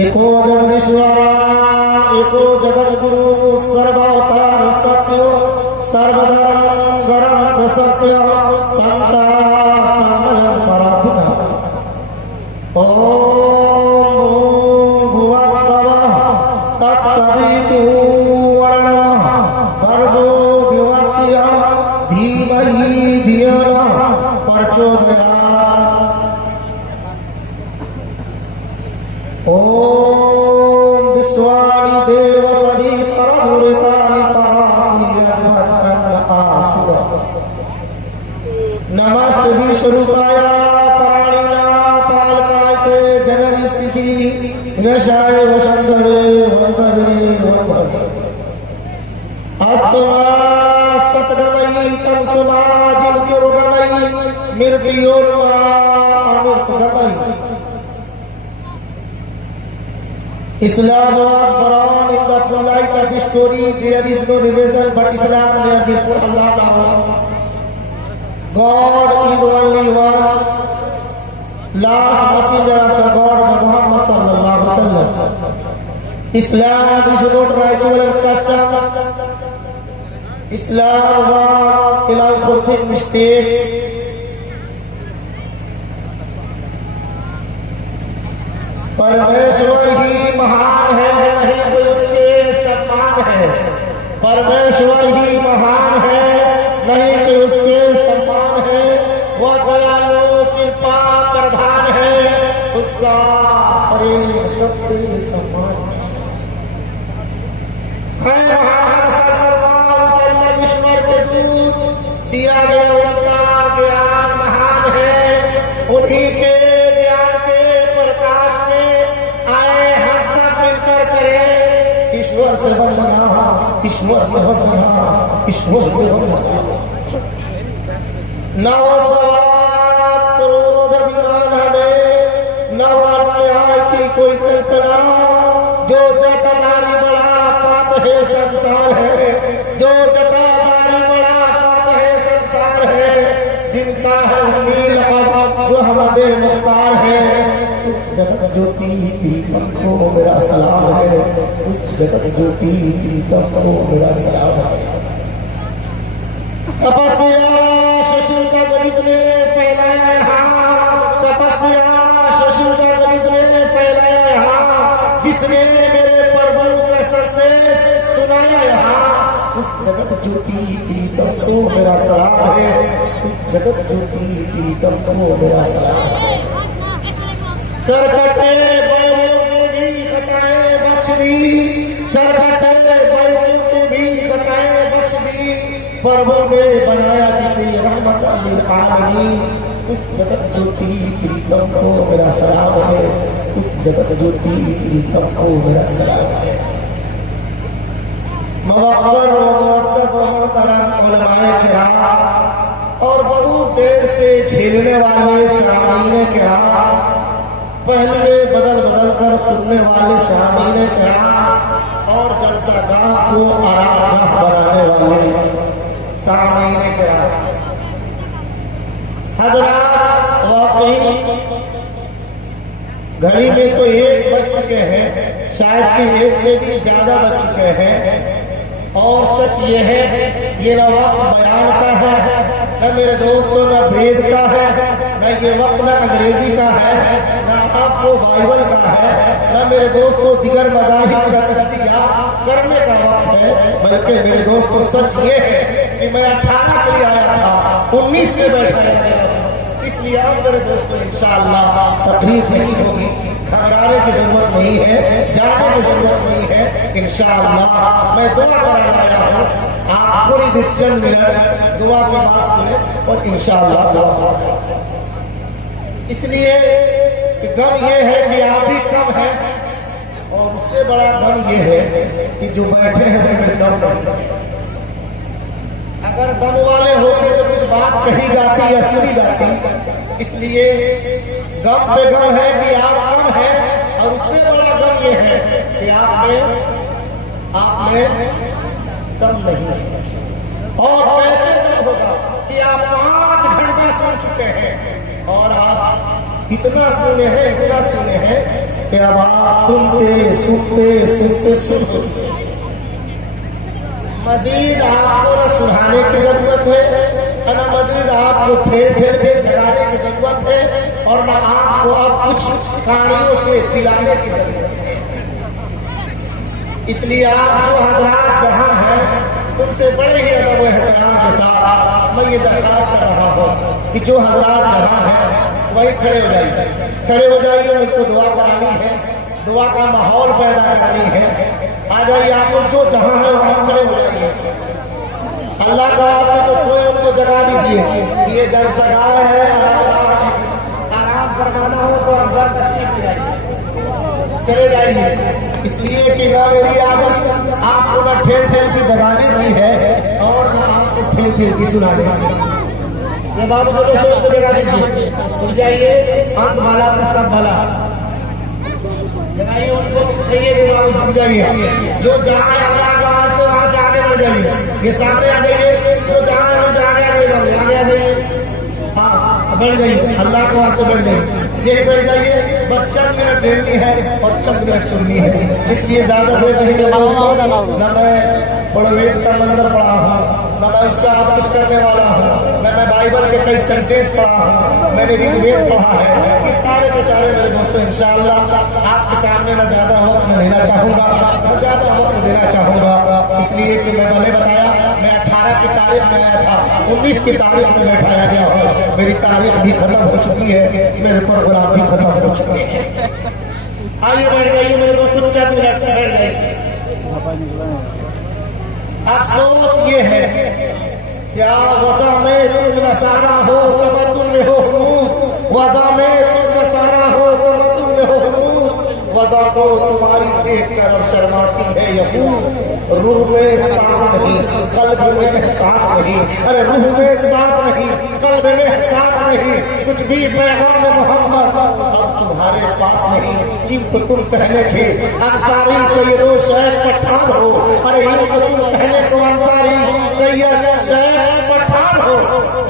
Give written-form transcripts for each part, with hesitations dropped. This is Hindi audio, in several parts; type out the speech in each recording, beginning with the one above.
एको जगदीश्वरा एको जगद्गुरु सर्वअवतार सत्य सर्वधर्म ग्रंथ सत्य संता समयं पराधुना ओम भुवस्सवः तत्सवितु वर्णः भर्गो देवस्य धीमहि धियो नः प्रचोदयात् ओम विश्वानि देव सदी परधुरितानि परास्मि आसुर नमस्ते विश्वरूपाय प्राणिना पालकाय ते जन्म स्थिति विनाशाय वसंतवे वंदवे वंदवे asthma सतगमयी तमसुमा जिनतिरुगमयी मृत्योर्वा अमृतगमयी Islam was born in the twilight of history. There is no division, but Islam there before Allah now. God is only one. Last messenger of the God, the Muhammad sallallahu alaihi wasallam. Islam is not ritual and customs. Islam was allowed for the mistake. परमेश्वर ही महान है नहीं कोई उसके सम्मान है परमेश्वर ही महान है नहीं कोई उसके सम्मान है वह दयालु कृपा प्रधान है उसका प्रेम सबसे सम्मान है मोहम्मद सल्लल्लाहु अलैहि वसल्लम ईश्वर के दूत दिया गया उनका ज्ञान महान है उन्हीं के ईश्वर से वंदना ईश्वर से वंदना ईश्वर से वंदना नव सवात क्रोध अभिमान हमें नव अन्याय की कोई कल्पना जो जटाधारी बड़ा पाप है संसार है जो जटाधारी बड़ा पाप है संसार है जिनका है नील जो हमारे मुख्तार है उस जगत ज्योति प्रीतम को मेरा सलाम है उस जगत ज्योति प्रीतम को मेरा सलाम है तपस्या शशिल का जिसने फैलाया तपस्या शशिल का जिसने फैलाया जिसने मेरे प्रभु का संदेश सुनाया उस जगत ज्योति प्रीतम को मेरा सलाम है उस जगत ज्योति प्रीतम को मेरा सलाम है सरकटे बैरियों में भी खताएं बख्श दी सरकटे बैरियों में भी खताएं बख्श दी प्रभु ने बनाया जिसे रहमत लिल आलमीन उस जगत ज्योति प्रीतम को मेरा सलाम है उस जगत ज्योति प्रीतम को मेरा सलाम है मवक्कर व मुअस्सस व मोहतरम उलमाए किराम और बहुत देर से झेलने वाले सामीने किराम, पहलवे बदल बदल कर सुनने वाले सामीने किराम और जलसागाह को आरामगाह बनाने वाले सामीने किराम, हजरात वाकई घड़ी में तो 1 बज चुके हैं, शायद कि 1 से भी ज्यादा बज चुके हैं। और सच ये है, ये न वक्त बयान का है, न मेरे दोस्तों न वेद का है, न ये वक्त न अंग्रेजी का है, न आपको बाइबल का है, न मेरे दोस्तों दिगर मज़ाहिब का तज़किया करने का वक्त है, बल्कि मेरे दोस्तों सच ये है कि मैं 18 के लिए आया था, 19 में बैठा गया। इसलिए अब मेरे दोस्तों इंशाअल्लाह तकलीफ नहीं होगी, घबराने की जरूरत नहीं है, जाने की जरूरत नहीं है। इंशाअल्लाह मैं दुआ कराने आया हूँ, आप थोड़ी देर चंद मिनट दुआ की बात सुने और इंशाअल्लाह दुआ होगा। इसलिए गम ये है कि आप ही कम है, और उससे बड़ा गम ये है कि जो बैठे हैं उनमें दम नहीं। अगर दम वाले होते तो कुछ बात कही जाती या सुनी जाती। इसलिए गम पे गम है कि आप कम है, और उससे बड़ा गम ये है कि आप में दम नहीं है। और कैसे दम होगा कि आप 5 घंटे सुन चुके हैं, और आप इतना सुने हैं कि अब आप सुनते मजीद आपको न सुनाने की जरूरत है, न मजीद आपको ठेर के जगाने की जरूरत है, और न आपको अब कुछ कहानियों से पिलाने की जरूरत है। इसलिए आप जो हजरात जहां हैं उनसे बड़े ही अदब व एहतराम के साथ मैं ये दरखास्त कर रहा हूँ कि जो हजरात जहां हैं वही खड़े हो जाइए, मुझको दुआ करानी है, दुआ का माहौल पैदा करनी है। आ जाइए आप लोग जो जहां है वहां खड़े हो जाइए। अल्लाह का वास्ता तो सोए उनको जगा दीजिए। ये जलसगाह है, आराम फरमाना हो तो अंदर तशरीफ ले आइए, चले जाइए। इसलिए कि ना मेरी आदत आपको न ठेल की जगाने की है, और न आपको ठेल की सुनाने की। ये बाबू को जगा दीजिए, उठ जाइए, अंत माला पर सब भला लगाइए, उनको कहिए बाबू झुक जाइए। जो जहाँ अल्लाह का वास्ते वहां से आगे बढ़ जाइए, ये सामने आ जाइए। जो जहाँ है वहां से आगे आगे आ जाइए, हाँ बढ़ जाइए, अल्लाह के वास्ते बढ़ जाइए, यही बढ़ जाइए। बस चंद मिनट देखनी है और चंद मिनट सुननी है। इसलिए ज्यादा देर नहीं दोस्तों, न मैं वेद का मंदिर पढ़ा हूँ, न मैं उसका आप कुछ करने वाला हूँ, न मैं बाइबल के कई सेंटेंस पढ़ा हूँ, मैंने ऋग्वेद पढ़ा है। ये सारे के सारे मेरे दोस्तों इंशाअल्लाह आपके सामने न ज्यादा वक्त में लेना चाहूंगा, न ज्यादा वक्त देना चाहूंगा। इसलिए कि मैं पहले बताया, मैं 18 की तारीख में आया था, 19 की तारीख में बैठाया गया हूँ। मेरी तारीख भी खत्म हो चुकी है, मेरे प्रोग्राम भी खत्म हो चुके हैं। आइए बैठ जाइए मेरे दोस्तों, 4 मिनट बैठ जाइए। अफसोस ये है क्या वज़ा में तुम नसारा हो तबतुल में हो हुनूद, वज़ा में तुम नसारा हो तबतुल में हो हुनूद, वज़ा को तुम्हारी देख कर अब शर्माती है यहूद। रूह में सांस नहीं, कल्ब में एहसास नहीं, अरे रूह में सांस नहीं, कल्ब में एहसास नहीं, कुछ भी पैगाम मोहम्मद अब तुम्हारे पास नहीं। इनको तुम कहने के अंसारी सैयदो शेख पठान हो, अरे इनको तुम कहने को अंसारी सैयद शेख पठान हो,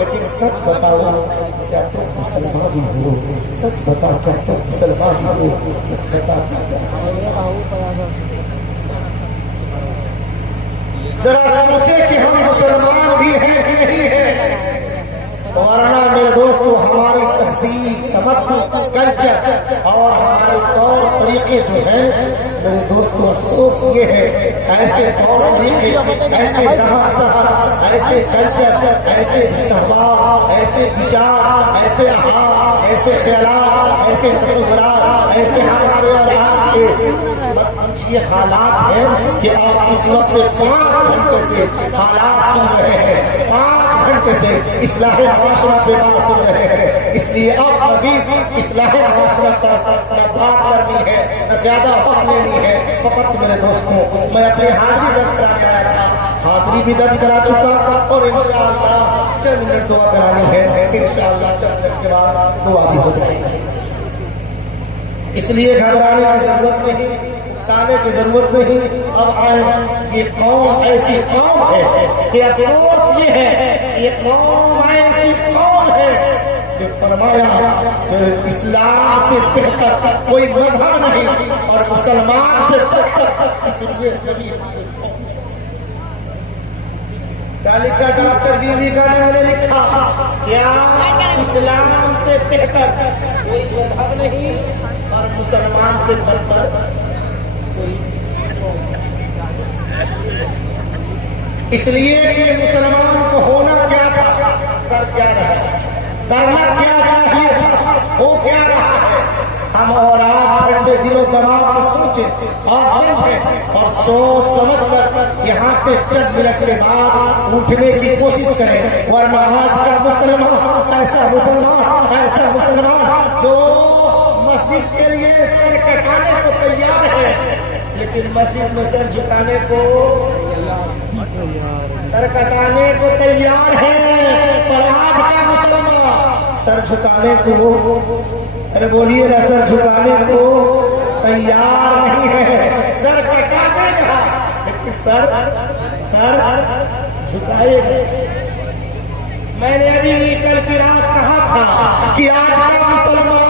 लेकिन सच बताओ क्या तुम मुसलमान ही हो? सच बता क्या तुम मुसलमान ही हो? सच बता क्या तुम मुसलमान? जरा सोचे कि हम मुसलमान भी हैं कि नहीं है। वरना मेरे दोस्तों हमारी तहजीब, तमद्दुन, कल्चर और हमारे तौर तरीके जो है मेरे दोस्तों, अफसोस ये है ऐसे तौर तरीके, ऐसे रहन-सहन, ऐसे कल्चर, ऐसे स्वभाव, ऐसे विचार, ऐसे आहार, ऐसे ख्यालात, ऐसे तस्वुरात, ऐसे हमारे और आपके ये हालात है कि आप इस वक्त से 5 घंटे से हालात सुन रहे हैं, 5 घंटे से इस्लाह माशरा पे बात सुन रहे हैं। इसलिए अब मजीद इस्लाह माशरा पर न बात करनी है, न ज्यादा वक्त लेनी है। फकत मेरे दोस्तों मैं अपनी हाजिरी दर्ज कराने आया था, हाजिरी भी दर्ज करा चुका और इंशाअल्लाह चंद मिनट दुआ करानी है। इंशाअल्लाह चंद मिनट के बाद दुआ भी हो जाएगी। इसलिए घबराने की जरूरत नहीं, ताने की जरूरत नहीं। अब आए, ये कौम ऐसी कौम है कि अफसोस ये है, ये कौम ऐसी कौम है कि फरमाया इस्लाम से बेहतर कोई मजहब नहीं और मुसलमान से बेहतर। लिखा डॉक्टर बीवी का नाम ने लिखा, क्या इस्लाम से बेहतर कोई मजहब नहीं और मुसलमान से बेहतर कोई। इसलिए कि मुसलमान को होना क्या था, कर क्या रहा, करना क्या चाहिए था, हो क्या रहा है। हम और आप ठंडे दिलो दिमाग से सोचे और समझे और सोच समझ कर यहाँ से चंद मिनट के बाद उठने की कोशिश करें। वरना आज का मुसलमान ऐसा मुसलमान जो मस्जिद के लिए सर कटाने को तैयार है, लेकिन मस्जिद में सर झुकाने को तैयार है। पर आज का मुसलमान सर झुकाने को, अरे बोलिए ना, सर झुकाने को तैयार नहीं है। सर कटा देगा लेकिन सर झुकाएगा। मैंने अभी कल की रात कहा था कि आज का मुसलमान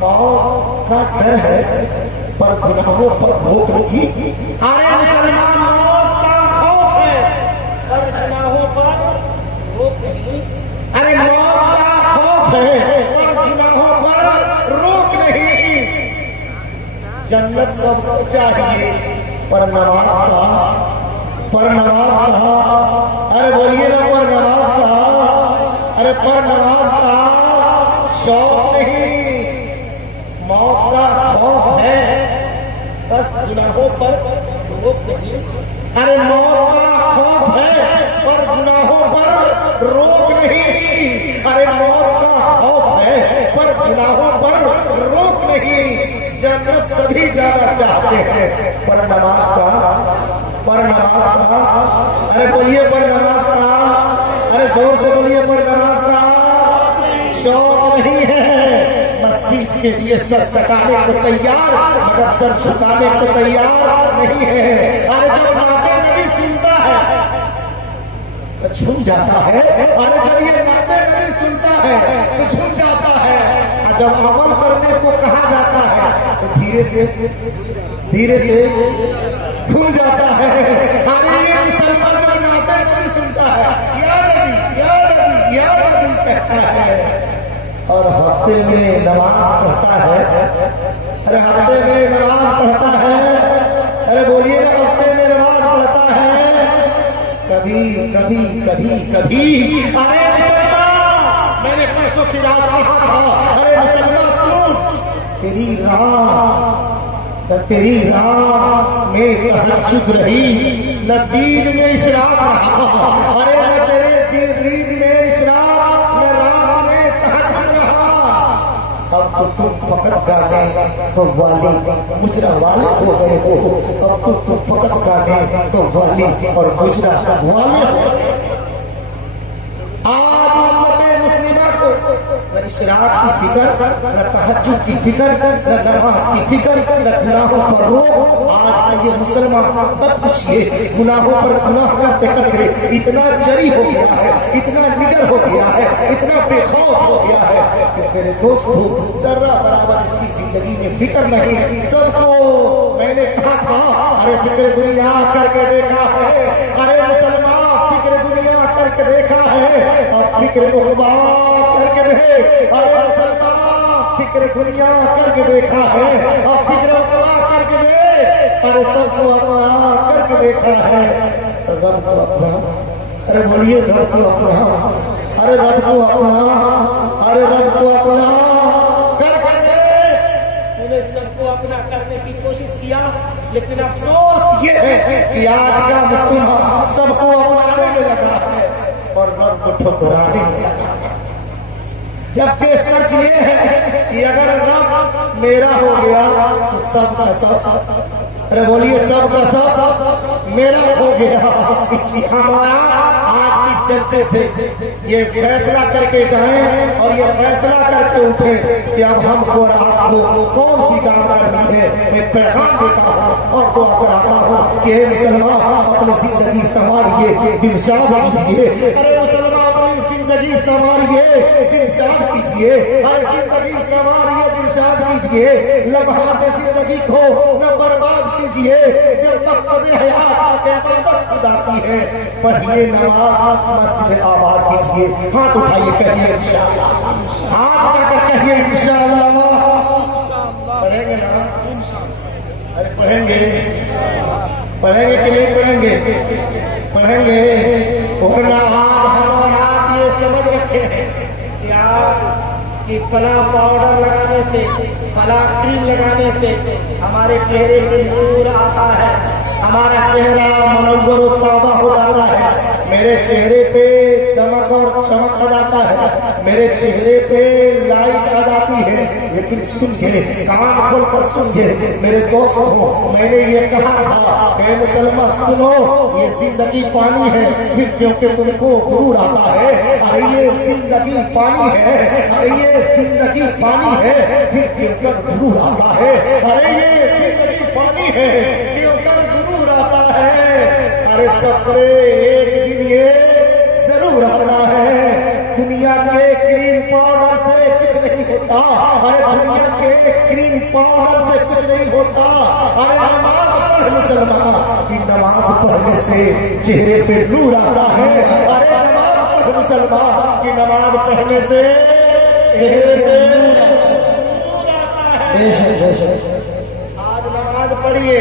मौत का डर है पर गुनाहों पर रोक नहीं। अरे मुसलमान मौत का खौफ है पर गुनाहों पर रोक नहीं। अरे मौत का खौफ है पर गुनाहों पर रोक नहीं। जन्नत सबको चाहिए पर नमाज का, अरे बोलिए ना, पर नमाज का, अरे पर नमाज का शौक नहीं। मौत का खौफ है बस गुनाहों पर रोक नहीं। अरे मौत का खौफ है पर गुनाहों पर रोक नहीं। अरे मौत का खौफ है पर गुनाहों पर रोक नहीं। जन्नत सभी जाना चाहते हैं पर नमाज का, अरे बोलिए पर नमाज का, अरे जोर से बोलिए पर नमाज का शौक नहीं है। मस्जिद के लिए सर कटाने को तैयार मगर सर झुकाने को तैयार नहीं है। अरे जब नाते नबी सुनता है तो झुक जाता है। अरे जब ये नाते नबी सुनता है तो झुक जाता है। और जब अमल करने को कहा जाता है तो धीरे से खुल जाता है। अरे ये मुसलमान जब नाते नबी सुनता है, या नबी या नबी या नबी कहता है और हफ्ते में नमाज पढ़ता है। अरे हफ्ते में नमाज पढ़ता है, अरे बोलिए ना, हफ्ते में नमाज पढ़ता है। कभी अरे मुसलमान, मैंने परसों की रात कहा था, अरे मुसलमान सुन, तेरी राह में तहज्जुद रही, न दीन में इशराक रहा। अरे न तेरे दीन में इशराक, न रात में तहज्जुद रहा। अब तो तुम फकत गाने तो वाली मुजरा वाले हो गए हो। अब तो तुम फकत गाने तो वाली और मुजरा वाले हो गए। आज उम्मत मुस्लिमा को न इशराक की फिक्र, न तहज्जुद की फिक्र, न नमाज की फिक्र, न गुनाहों पर रोक। आज का ये मुसलमान मत पूछिए, गुनाहों पर गुनाह करते करते इतना जरी हो गया है, इतना निडर हो गया है, इतना बेखौफ हो गया है कि मेरे दोस्तों जरा बराबर इसकी जिंदगी में फिक्र नहीं। सबको मैंने कहा था, अरे फिक्र दुनिया करके देखा है। अरे मुसलमान फिक्र दुनिया करके देखा है और फिक्र उक़बा करके दे। अरे मुसलमान फिक्र दुनिया करके देखा है और फिक्र उक़बा करके दे। अरे सबको अपना करके देखा है। रब को अपना, अरे बोलिए रब को अपना, अरे रब को अपना, अरे रब को अपना करके दे। तूने सबको अपना करने की कोशिश किया, लेकिन अफसोस ये है कि आज का मुसलमान सबको अपनाने में लगा है और रब को ठुकराने में लगा है। जबकि सच ये है कि अगर रब मेरा हो गया तो सब का सब अरे बोलिए सब का सब मेरा हो गया। इसलिए हमारा आज इस जलसे से ये फैसला करके जाएं और ये फैसला करके उठे कि अब हमको और आपको कौन सी काम करनी है। मैं पैगाम देता हूँ और दुआ कराता हूँ कि हे मुसलमान अपनी जिंदगी संवारिए, दिलशाद कीजिए। अरे मुसलमान अपनी जिंदगी संवारिए, दिलशाद कीजिए। अरे जिंदगी संवारिए, दिलशाद कीजिए। लम्हात जिंदगी को न बर्बाद कीजिए। जब मकसद हयात इबादत खुदा की है, पढ़िए नमाज, मस्जिद आबाद कीजिए। हाथ उठाइए, कहिए इंशाअल्लाह। हाथ उठाकर कहिए इंशाअल्लाह। पढ़ेंगे ना? अरे पढ़ेंगे, पढ़ेंगे कि नहीं पढ़ेंगे? पढ़ेंगे। वरना आज हम और आप ये समझ रखे हैं कि फला पाउडर लगाने से, फला क्रीम लगाने से हमारे चेहरे पे नूर आता है, हमारा चेहरा मनोवर ताबा हो जाता है, मेरे चेहरे पे दमक और चमक आ जाता है, मेरे चेहरे पे लाइट आ जाती है। लेकिन सुनिए, कान खोल कर सुनिए मेरे दोस्तों, मैंने ये कहा था कि मुसलमान सुनो, ये जिंदगी पानी है, फिर क्योंकि तुमको गुरूर आता है। अरे ये जिंदगी पानी है, अरे ये जिंदगी पानी है, फिर क्यों गुरूर आता है। अरे ये जिंदगी पानी है, क्यों गुरूर आता है। अरे सफरे एक दिन ये जरूर आता है। दुनिया के क्रीम पाउडर से कुछ नहीं होता। अरे दुनिया के क्रीम पाउडर से कुछ नहीं होता। अरे नमाज पढ़ मुसलमान की, नमाज पढ़ने से चेहरे पे नूर आता है। अरे नमाज पढ़ मुसलमान की, नमाज पढ़ने से चेहरे पे नूर आता है। आज नमाज पढ़िए,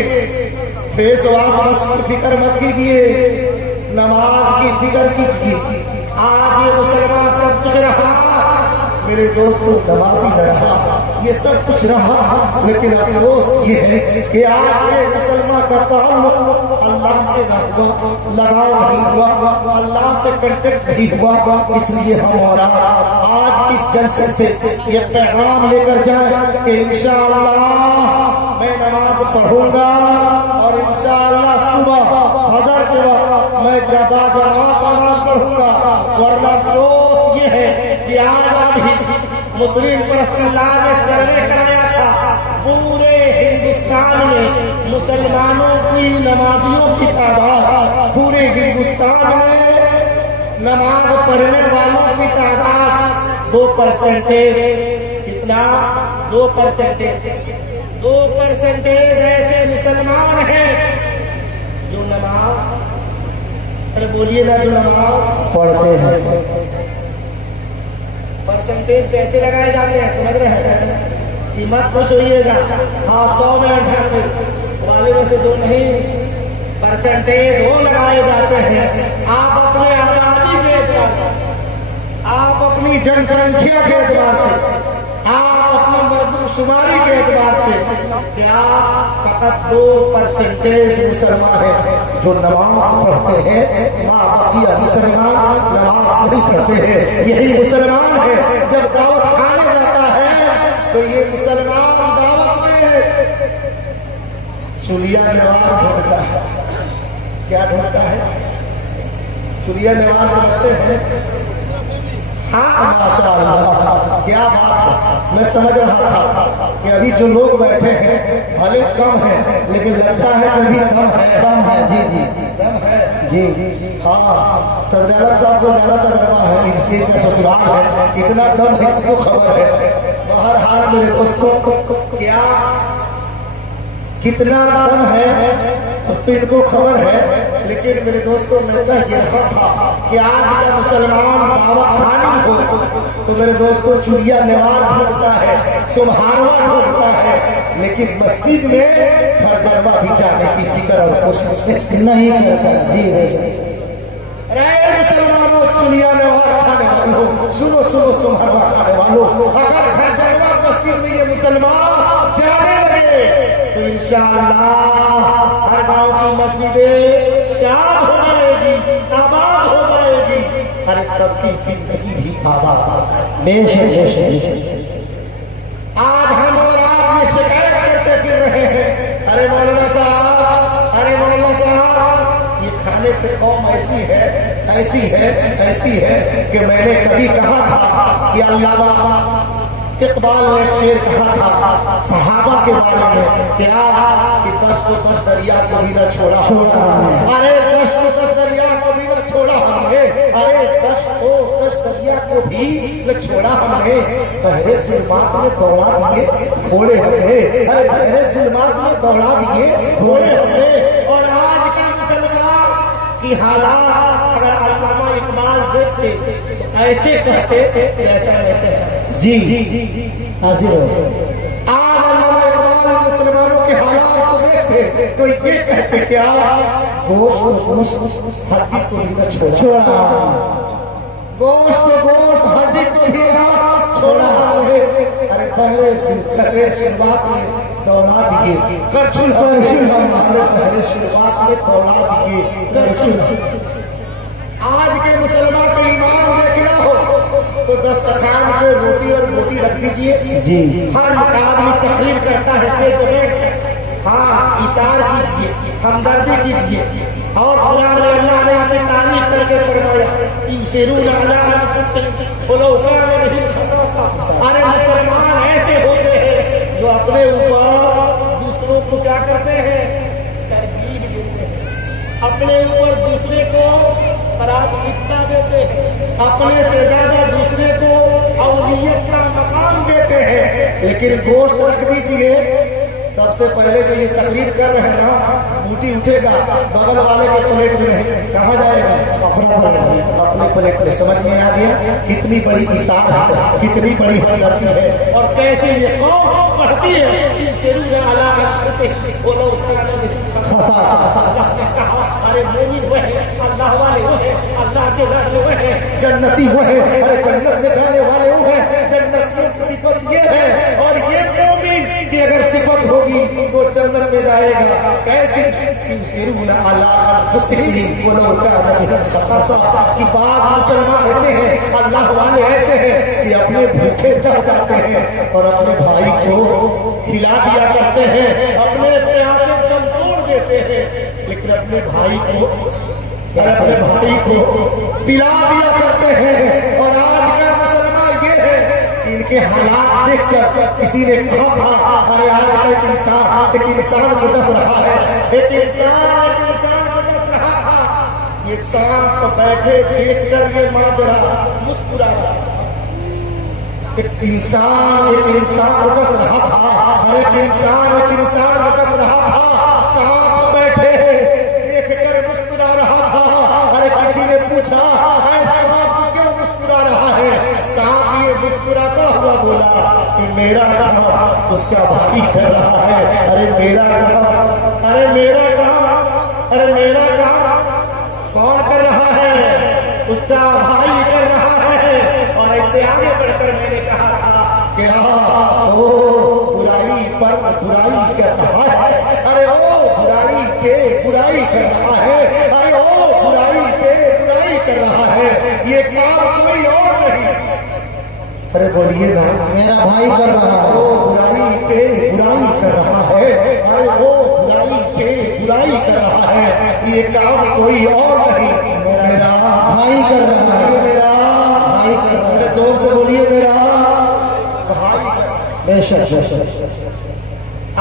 फेस वॉश बस फिक्र मत कीजिए, नमाज की फिक्र कीजिए। आज ये मुसलमान सब कुछ रहा, मेरे दोस्तों नमाजी न रहा, ये सब कुछ रहा, लेकिन अफसोस ये है कि आज ये मुसलमान का ताल्लुक अल्लाह से न हुआ, लगाव नहीं हुआ, अल्लाह से कांटेक्ट नहीं हुआ। इसलिए हम और आज इस जलसे से ये पैगाम लेकर जाए कि इंशाअल्लाह मैं नमाज पढ़ूंगा और इंशाअल्लाह सुबह फजर के वक्त मैं जमात नमाज पढ़ूंगा। वरना अफसोस ये है कि आज अभी मुस्लिम पर्सनल ने सर्वे कराया था, पूरे हिंदुस्तान में मुसलमानों की नमाजियों की तादाद, पूरे हिंदुस्तान में नमाज पढ़ने वालों की तादाद 2%। कितना? 2% ऐसे मुसलमान हैं जो नमाज, अरे बोलिए ना, जो नमाज पढ़ते हैं। परसेंटेज कैसे लगाए जाते हैं समझ रहे हैं? कि मत खुश होइएगा, हाँ 100 में 98 वाले में से 2 नहीं, परसेंटेज वो लगाए जाते हैं आप अपने आबादी के एतबार से, आप अपनी जनसंख्या के एतबार से, आप अपनी मर्दमशुमारी के एतबार से, क्या फकत 2% मुसलमान है जो नमाज पढ़ते हैं। माँ बाकी मुसलमान नमाज नहीं पढ़ते हैं। यही मुसलमान है जब दावत खाने जाता है तो ये मुसलमान दावत में चुलिया नवाज ढूंढता है। क्या ढूंढता है? चुलिया नवाज समझते हैं? हाँ माशाअल्लाह, क्या बात है। मैं समझ रहा था कि अभी जो लोग बैठे हैं भले कम है, लेकिन लगता है कि अभी कम है। जी जी कम है जी। हाँ, सदर आलम साहब को ज्यादा तजर्बा है, इनका ससुराल है, इतना कम है इनको खबर है। बहरहाल मेरे दोस्तों, क्या कितना कम है तो इनको खबर है। लेकिन मेरे दोस्तों, मैं कह ये रहा था कि आज का मुसलमान दावत खानी हो तो मेरे दोस्तों चुड़िया नेवार ढूंढता है, सुम्हारवा ढूंढता है, लेकिन मस्जिद में हर जलवा भी जाने की फिक्र और कोशिश नहीं करता। जी मुसलमानों, चुड़िया नेवार खाने वालों, सुनो सुनो, सुम्हारवा खाने वालों, अगर हर जलवा मस्जिद में ये मुसलमान जाने लगे तो इंशाअल्लाह हर गांव की मस्जिदें शाद हो जाएगी, आबाद हो जाएगी, हर सबकी जिंदगी भी आबाद। बेशक आज हम और आप ये शिकायत करते फिर रहे हैं, अरे मौलाना साहब, अरे मौलाना साहब, ये खाने पे कौम ऐसी है, ऐसी है, ऐसी है कि मैंने कभी कहा था कि अल्लामा इकबाल ने एक शेर कहा था सहाबा के बारे में, क्या कि 10 तो 10 दरिया को भी न छोड़ा, अरे 10 तो 10 दरिया को भी न छोड़ा हमने, अरे 10 तो 10 दरिया को भी न छोड़ा हमने, बहरे जुल्मात में दौड़ा दिए घोड़े हमने, अरे बहरे जुल्मात में दौड़ा दिए घोड़े हमने। और आज का मुसलमान की हालात अगर अल्लामा इकबाल देखते तो ऐसे कहते जैसा कहते हैं। जी हाजिर हो। आज अल्लामा इकबाल मुसलमानों के हालात को देखते तो ये कहते क्या, गोश्त हड्डी को भी न छोड़ा, गोश्त हड्डी को भी न छोड़ा, अरे पहले शुरुआत में दौड़ा दिए करछुल, पहले शुरुआत में दौड़ा दिए करछुल। आज के मुसलमान का ईमान देखना हो तो दस्तरखान पे रोटी और मोटी रख दीजिए जी। हर आदमी तकरीर करता है स्टेज पे बैठ, हाँ इशार कीजिए, हमदर्दी कीजिए। और कुरान में अल्लाह ने अपनी तारीफ करके फरमाया अरे मुसलमान ऐसे होते हैं जो अपने ऊपर दूसरों को क्या करते हैं, तरजीह देते हैं, अपने ऊपर दूसरे को प्राथमिकता देते हैं, अपने से ज्यादा दूसरे को अवलियत का मकाम देते हैं। लेकिन गोश्त रख दीजिए, सबसे पहले जो ये तकरीर कर रहे हैं ना, बूटी उठेगा बगल वाले के प्लेट में, कहाँ जाएगा, अपने प्लेट में। समझ में आ गया कितनी बड़ी इशार है, कितनी बड़ी हमदर्दी है, और कैसे ये कौम पढ़ती है। अरे मोमिन वो है, अल्लाह वाले वो है, अल्लाह के रहने वो है, जन्नती वो है, अरे जन्नत में जाने वाले वो है। जन्नतियों की सिफत ये है, और ये मोमिन की अगर सिफत होगी तो जन्नत में जाएगा। कैसी की बात, मुसलमान ऐसे हैं, अल्लाह वाले ऐसे हैं कि अपने भूखे रह जाते हैं और अपने भाई को खिला दिया करते हैं, अपने प्यासे दम तोड़ देते हैं, लेकिन अपने भाई को पिला दिया करते हैं। और आज का मुसलमान ये है कि इनके हालात देखकर किसी ने कहा था, अरे आज एक इंसान को डस रहा है, एक इंसान को डस रहा था। ये सांप बैठे देखकर ये माजरा मुस्कुरा रहा था। एक इंसान को डस रहा था, हर एक इंसान को डस रहा था। सांप बैठे देखकर मुस्कुरा रहा था। हर किसी ने पूछा, सांप क्यों मुस्कुरा रहा है? सांप ये मुस्कुराता हुआ बोला कि मेरा काम उसका भाई कर रहा है। अरे मेरा काम, अरे मेरा काम, अरे मेरा काम कौन कर रहा है? उसका भाई कर रहा है। और ऐसे आगे बढ़कर मैंने कहा था कि वो बुराई पर बुराई कर रहा है, अरे वो बुराई पे बुराई कर रहा है, अरे वो बुराई पे बुराई कर रहा है। ये काम कोई और नहीं, अरे बोलिए ना, मेरा भाई कर रहा है, वो बुराई पे बुराई कर रहा है, अरे वो बुराई पे बुराई कर रहा है। ये काम कोई और नहीं, मेरा भाई कर रहा है, मेरा भाई कर रहा है। मेरे जोर से बोलिए, मेरा भाई कर रहा है। बेशक।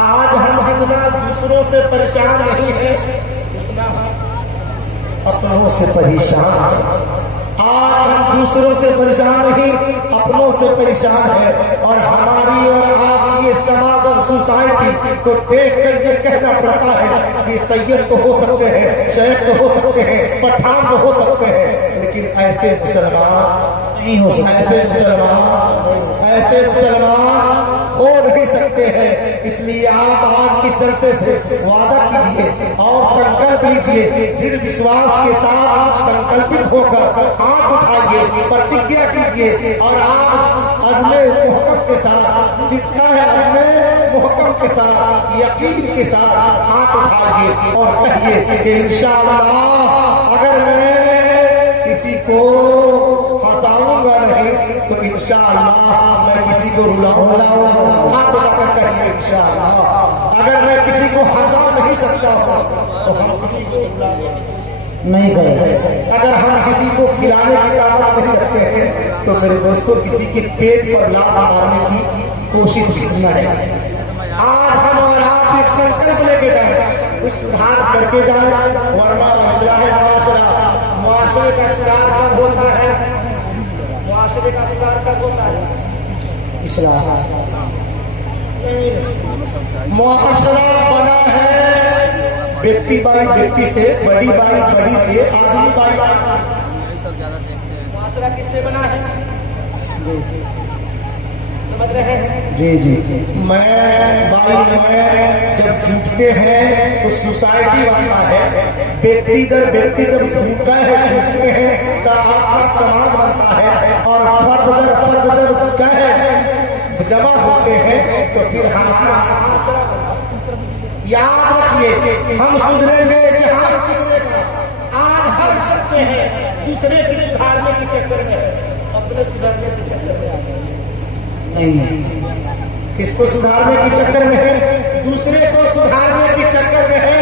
आज हम जितना दूसरों से परेशान नहीं है, उतना अपनों से परेशान। आज हम दूसरों से परेशान नहीं, अपनों से परेशान है। और हमारी और आपकी ये समाज और सोसाइटी को देख कर ये कहना पड़ता है कि सैयद तो हो सकते हैं, शेख तो हो सकते हैं, पठान तो हो सकते हैं, लेकिन ऐसे मुसलमान नहीं हो सकते, ऐसे मुसलमान हो नहीं सकते हैं। इसलिए आप आज की जलसे से वादा कीजिए और संकल्प लीजिए, दृढ़ विश्वास के साथ संकल्पित होकर हाथ उठाइए, प्रतिज्ञा कीजिए और आप अज़्मे मुहकम के साथ, सिद्धा है अज़्मे मुहकम के साथ, यकीन के साथ हाथ उठाइए और कहिए कि इंशाअल्लाह अगर मैं किसी को फंसाऊंगा नहीं तो इंशाअल्लाह मैं किसी को रुलाऊंगा, आप बताकर कहिए इंशाअल्लाह। अगर मैं किसी को हंसा नहीं सकता तो हम किसी को नहीं करें। अगर हम किसी को खिलाने की ताकत नहीं रखते हैं तो मेरे दोस्तों किसी के पेट पर लात मारने की कोशिश न करें। आज हम और आप इस संकल्प लेके जाए, कुछ सुधार करके जाए, वरना इस्लाह मुआशरा, मुआशरे का सुधार कब होता है? मुआशरे का सुधार कब होता है? मुआशरा बना है व्यक्ति बाई व्यक्ति से, बड़ी बाई बड़ी से, आदमी बाई मुआशरा किससे बना है? समझ रहे हैं? जी जी। मैं जब जुटते हैं तो सोसाइटी बनता है, व्यक्ति दर व्यक्ति जब जुटता है जुटते हैं तो आपका समाज बनता है, और फर्द दर फर्द जब जुटता है जमा होते हैं तो फिर हमारा याद रखिए हम सुधरेंगे जहां सुधरेगा। आज हर शख्स है दूसरे की सुधारने के चक्कर में, अपने सुधारने के चक्कर में आ गए। नहीं, किसको सुधारने के चक्कर में है? दूसरे को सुधारने के चक्कर में है,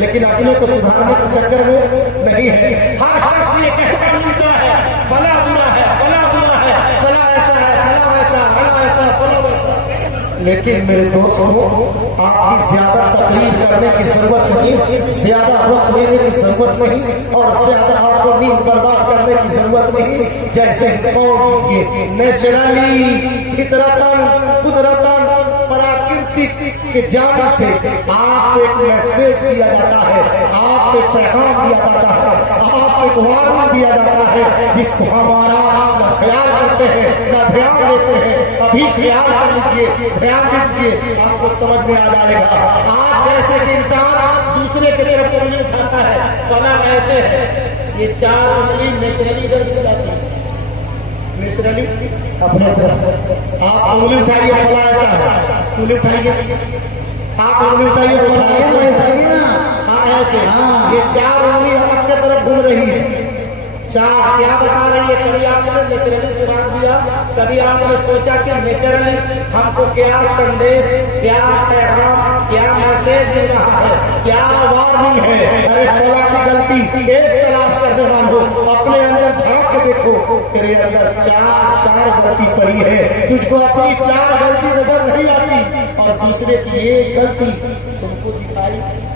लेकिन अपने को सुधारने के चक्कर में नहीं है। हर शख्स ये कहता मिलता है फला बुरा है, फला बुरा है, फला ऐसा है, फला वैसा, फला ऐसा, फला वैसा। लेकिन मेरे दोस्तों आपकी ज्यादा तकरीर करने की जरूरत नहीं, ज्यादा वक्त लेने की जरूरत नहीं, और ज्यादा आपको नींद बर्बाद करने की जरूरत नहीं। जैसे कीजिए नेचुरली, फितरतन, कुदरतन, प्राकृतिक के जान से आपको एक मैसेज दिया जाता है, आपको एक पैगाम दिया जाता है, आपको एक वार्निंग दिया जाता है, जिसको हमारा न ख्याल करते हैं न ध्यान देते हैं। अभी ख्याल कर लीजिए, ध्यान दीजिए, आपको समझ में आ जाएगा। आज जैसे कि इंसान दूसरे की तरफ उंगली उठाता है, बना ऐसे है, ये चार उंगली नेचुरली इधर गिर जाती है, नेचुरली अपने तरफ आप उंगली उठाइए, फला ऐसा है, उंगली उठाइए, आप उंगली उठाइए, फला ऐसा है, हाँ ऐसे, ये चार उंगली आपके तरफ घूम रही है। चार क्या बता रही है? कभी आपने नेचुरली दिमाग दिया, कभी आपने सोचा कि नेचुरली हमको क्या संदेश, क्या पैगाम, क्या मैसेज मिल रहा है, क्या वार्निंग है? अरे फला की गलती एक तलाश कर जवान हो, अपने अंदर झांक के देखो, तेरे अंदर चार गलती पड़ी है, तुझको अपनी चार गलती नजर नहीं आती, और दूसरे की एक गलती तुमको दिखाई।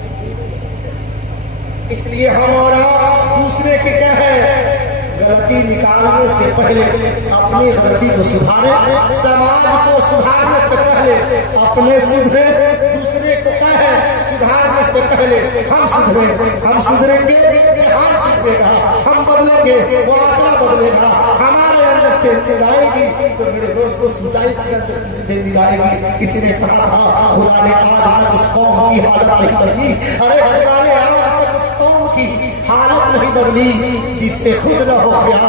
इसलिए हम और आप दूसरे के क्या है, गलती निकालने से पहले अपनी गलती को सुधारे, समाज को सुधारने से पहले अपने सुधरे, दूसरे को क्या है सुधारने से पहले हम सुधरे। हम सुधरेंगे जहान सुधरेगा, हम बदलेंगे मुआशरा बदलेगा, हमारे अंदर चेंज आएगी तो मेरे दोस्तों सुचाई के अंदर चेंज आएगी। किसी ने कहा था खुदा ने आज उस कौम की हालत नहीं बदली, अरे खुदा ने आज तक उस कौम की हालत नहीं बदली जिससे खुद न हो गया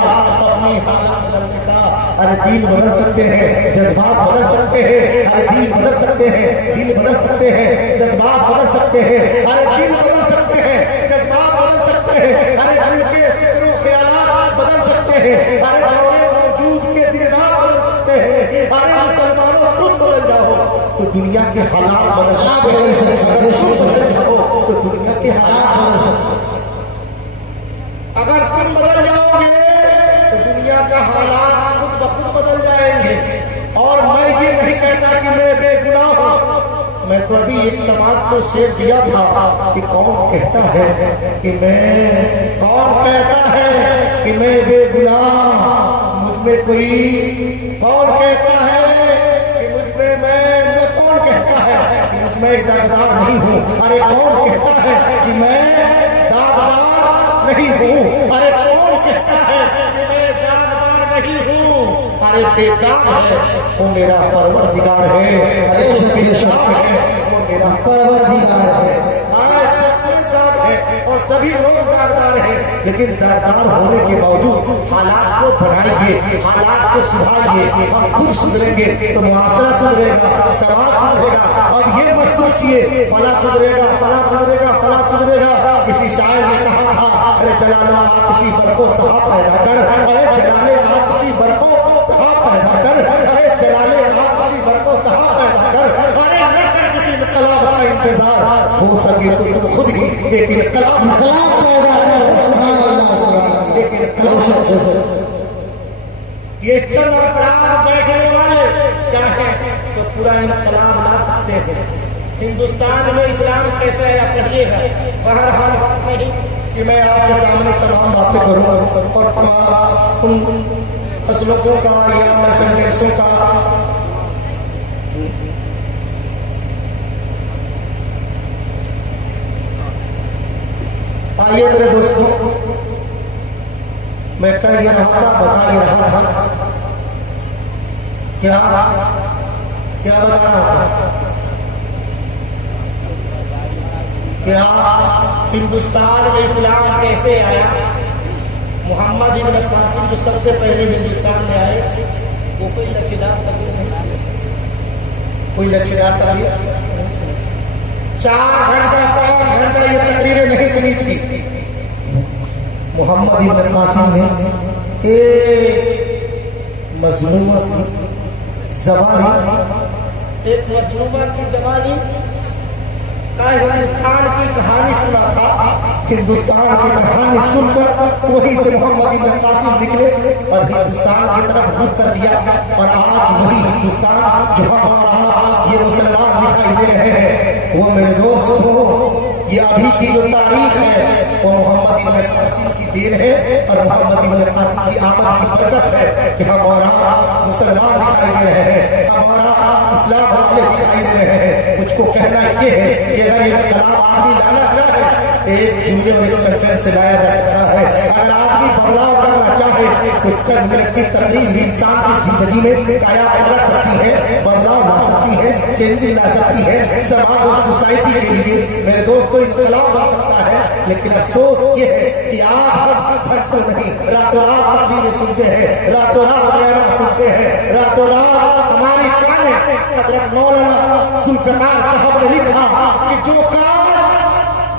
अपनी हालत बदल सकता। अरे दीन बदल सकते हैं, जज्बात बदल सकते हैं, अरे दीन बदल सकते हैं, दिल बदल सकते हैं, जज्बात बदल सकते हैं, अरे दिल बदल सकते हैं, जज्बात बदल सकते हैं, अरे दिल के फिक्र ख्यालात बदल सकते हैं, अरे दौरे मौजूद के दिन रात बदल सकते हैं। अरे मुसलमानों तुम बदल जाओ तो दुनिया के हालात बदल सकते हैं, तो दुनिया के हालात बदल सकते हैं। अगर तुम बदल जाओगे तो दुनिया का हालात खुद ब खुद बदल जाएंगे। और मैं ये नहीं कहता कि मैं बेगुनाह हूं, मैं तो अभी एक समाज को शेर दिया था कि कौन कहता है कि कौन कहता है कि मैं बेगुनाह, मुझ में कोई कौन कहता है कि मुझ में मैं कौन कहता है कि मुझ में दागदार नहीं हूं? अरे कौन कहता है कि मैं दागदार नहीं हूँ? अरे कौन कहता है कि मैं दागदार नहीं हूँ? अरे बेदाग है वो मेरा परवरदिगार है, अरे बेदाग है वो मेरा परवरदिगार है। आज सबसे दाग है और सभी लोग दागदार हैं, लेकिन दागदार होने के बावजूद हालात को बनाएंगे, हालात को सुधारेंगे, हम खुद सुधरेंगे तो मुआशरा सुधरेगा, समाज सुधरेगा। अब ये मत सोचिए फला सुधरेगा, फला सुधरेगा, फला सुधरेगा। किसी शायर ने कहा था अरे जलालो आतिशी बरको साहब पैदा कर, अरे जलाले आतिशी बरको साहब पैदा खुद ही एक इनकलाब पैदा कर, सुभान अल्लाह, सुभान अल्लाह। एक इनकलाब। ये चंद अपराध बैठने वाले चाहे तो पूरा इनकलाब ला सकते हैं। हिंदुस्तान में इस्लाम कैसे है पढ़िएगा। बहरहाल बात नहीं कि मैं आपके सामने तमाम बातें करूं और तमाम उन असलों का या मैं सेंटेंसों का आइए मेरे दोस्तों, मैं कह ये रहा था, बता ये रहा था, क्या क्या बता रहा था, क्या हिंदुस्तान में इस्लाम कैसे आया। मोहम्मद इब्न कासिम जो सबसे पहले हिंदुस्तान में आए वो कोई लच्छेदार तकरीर नहीं सुनी, कोई लच्छेदार तकरीर 4 घंटा 5 घंटा ये तकरीरें नहीं सुनी थी। मोहम्मद इब्न कासिम ने एक मजलूमा की ज़बानी, एक मजलूमा की ज़बानी का हिंदुस्तान की कहानी सुना था। हिंदुस्तान की कहानी सुनकर वहीं से मोहम्मद इब्न कासिम निकले और हिंदुस्तान की तरफ रुख कर दिया। और आज वही हिंदुस्तान जहां हमारा ये मुसलमान दिखाई दे रहे हैं, वो मेरे दोस्तों ये अभी की जो तारीख है वो मोहम्मद इब्न कासिम की देन है और मोहम्मद इब्न कासिम की आमद की बरकत है कि हमारा मुसलमान दिखाई दे रहे हैं, हमारा इस्लाम वाले दिखाई दे रहे हैं। मुझको कहना ये है कि अगर ये कलाम आदमी लाना चाहे एक जुमले और एक सेंटेंस से लाया जा सकता है। अगर आदमी बदलाव करना चाहे तो चंद मिनट की तकरीर भी इंसान की जिंदगी में काया पलट सकती है, बदलाव ला सकती है, चेंजिंग ला सकती है समाज और सोसाइटी के लिए। मेरे दोस्तों इनकलाब बन सकता है, लेकिन अफसोस ये है कि आज हम घंटों नहीं रातों रात तकरीरें सुनते हैं, रातों रात बयाना सुनते हैं, रातों रात हमारी काने हज़रत मौलाना जुल्फ़िकार साहब ने लिखा कि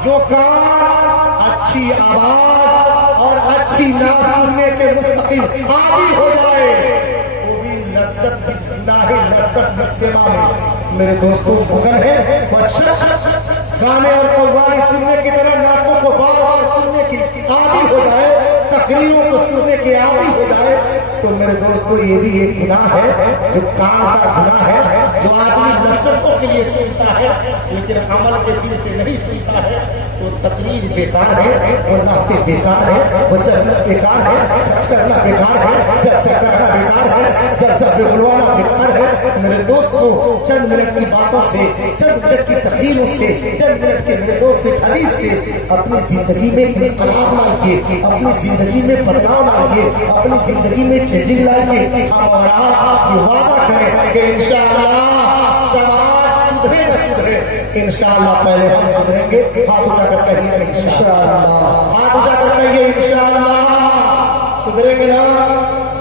जो कार अच्छी आवाज और अच्छी नात सुनने के मुस्तकिल आदी हो जाए वो भी लज्जत लज्जत नस्मा में। मेरे दोस्तों भगन है गाने और कव्वाली सुनने की तरह नातों को बार बार सुनने की आदी हो जाए, तकरीरों को सुनने की आदी हो जाए, तो मेरे दोस्तों ये भी एक गुनाह है जो कान का गुनाह है। जो आदमी लज्जतों के लिए सुनता है लेकिन अमल के दिल से नहीं सुनता है तो तकरीर बेकार है, वो नाते बेकार है, वो चलना बेकार है, खर्च करना बेकार है, जलसा करना बेकार है, जलसा बुलवाना बेकार है। मेरे दोस्तों चंद मिनट की बातों से, चंद मिनट की तकरीरों से, चंद मिनट के मेरे दोस्त की हदीस से अपनी जिंदगी में इनकलाब लाइए, अपनी जिंदगी में बदलाव लाइए, अपनी जिंदगी में चेंजिंग लाइए। हमारा ये वादा करें कि इंशाअल्लाह समाज सुधरे न सुधरे, इंशाअल्लाह पहले हम सुधरेंगे। हाथ उठाकर कहिए इंशाअल्लाह, हाथ उठाकर कहिए इंशाअल्लाह सुधरेंगे ना,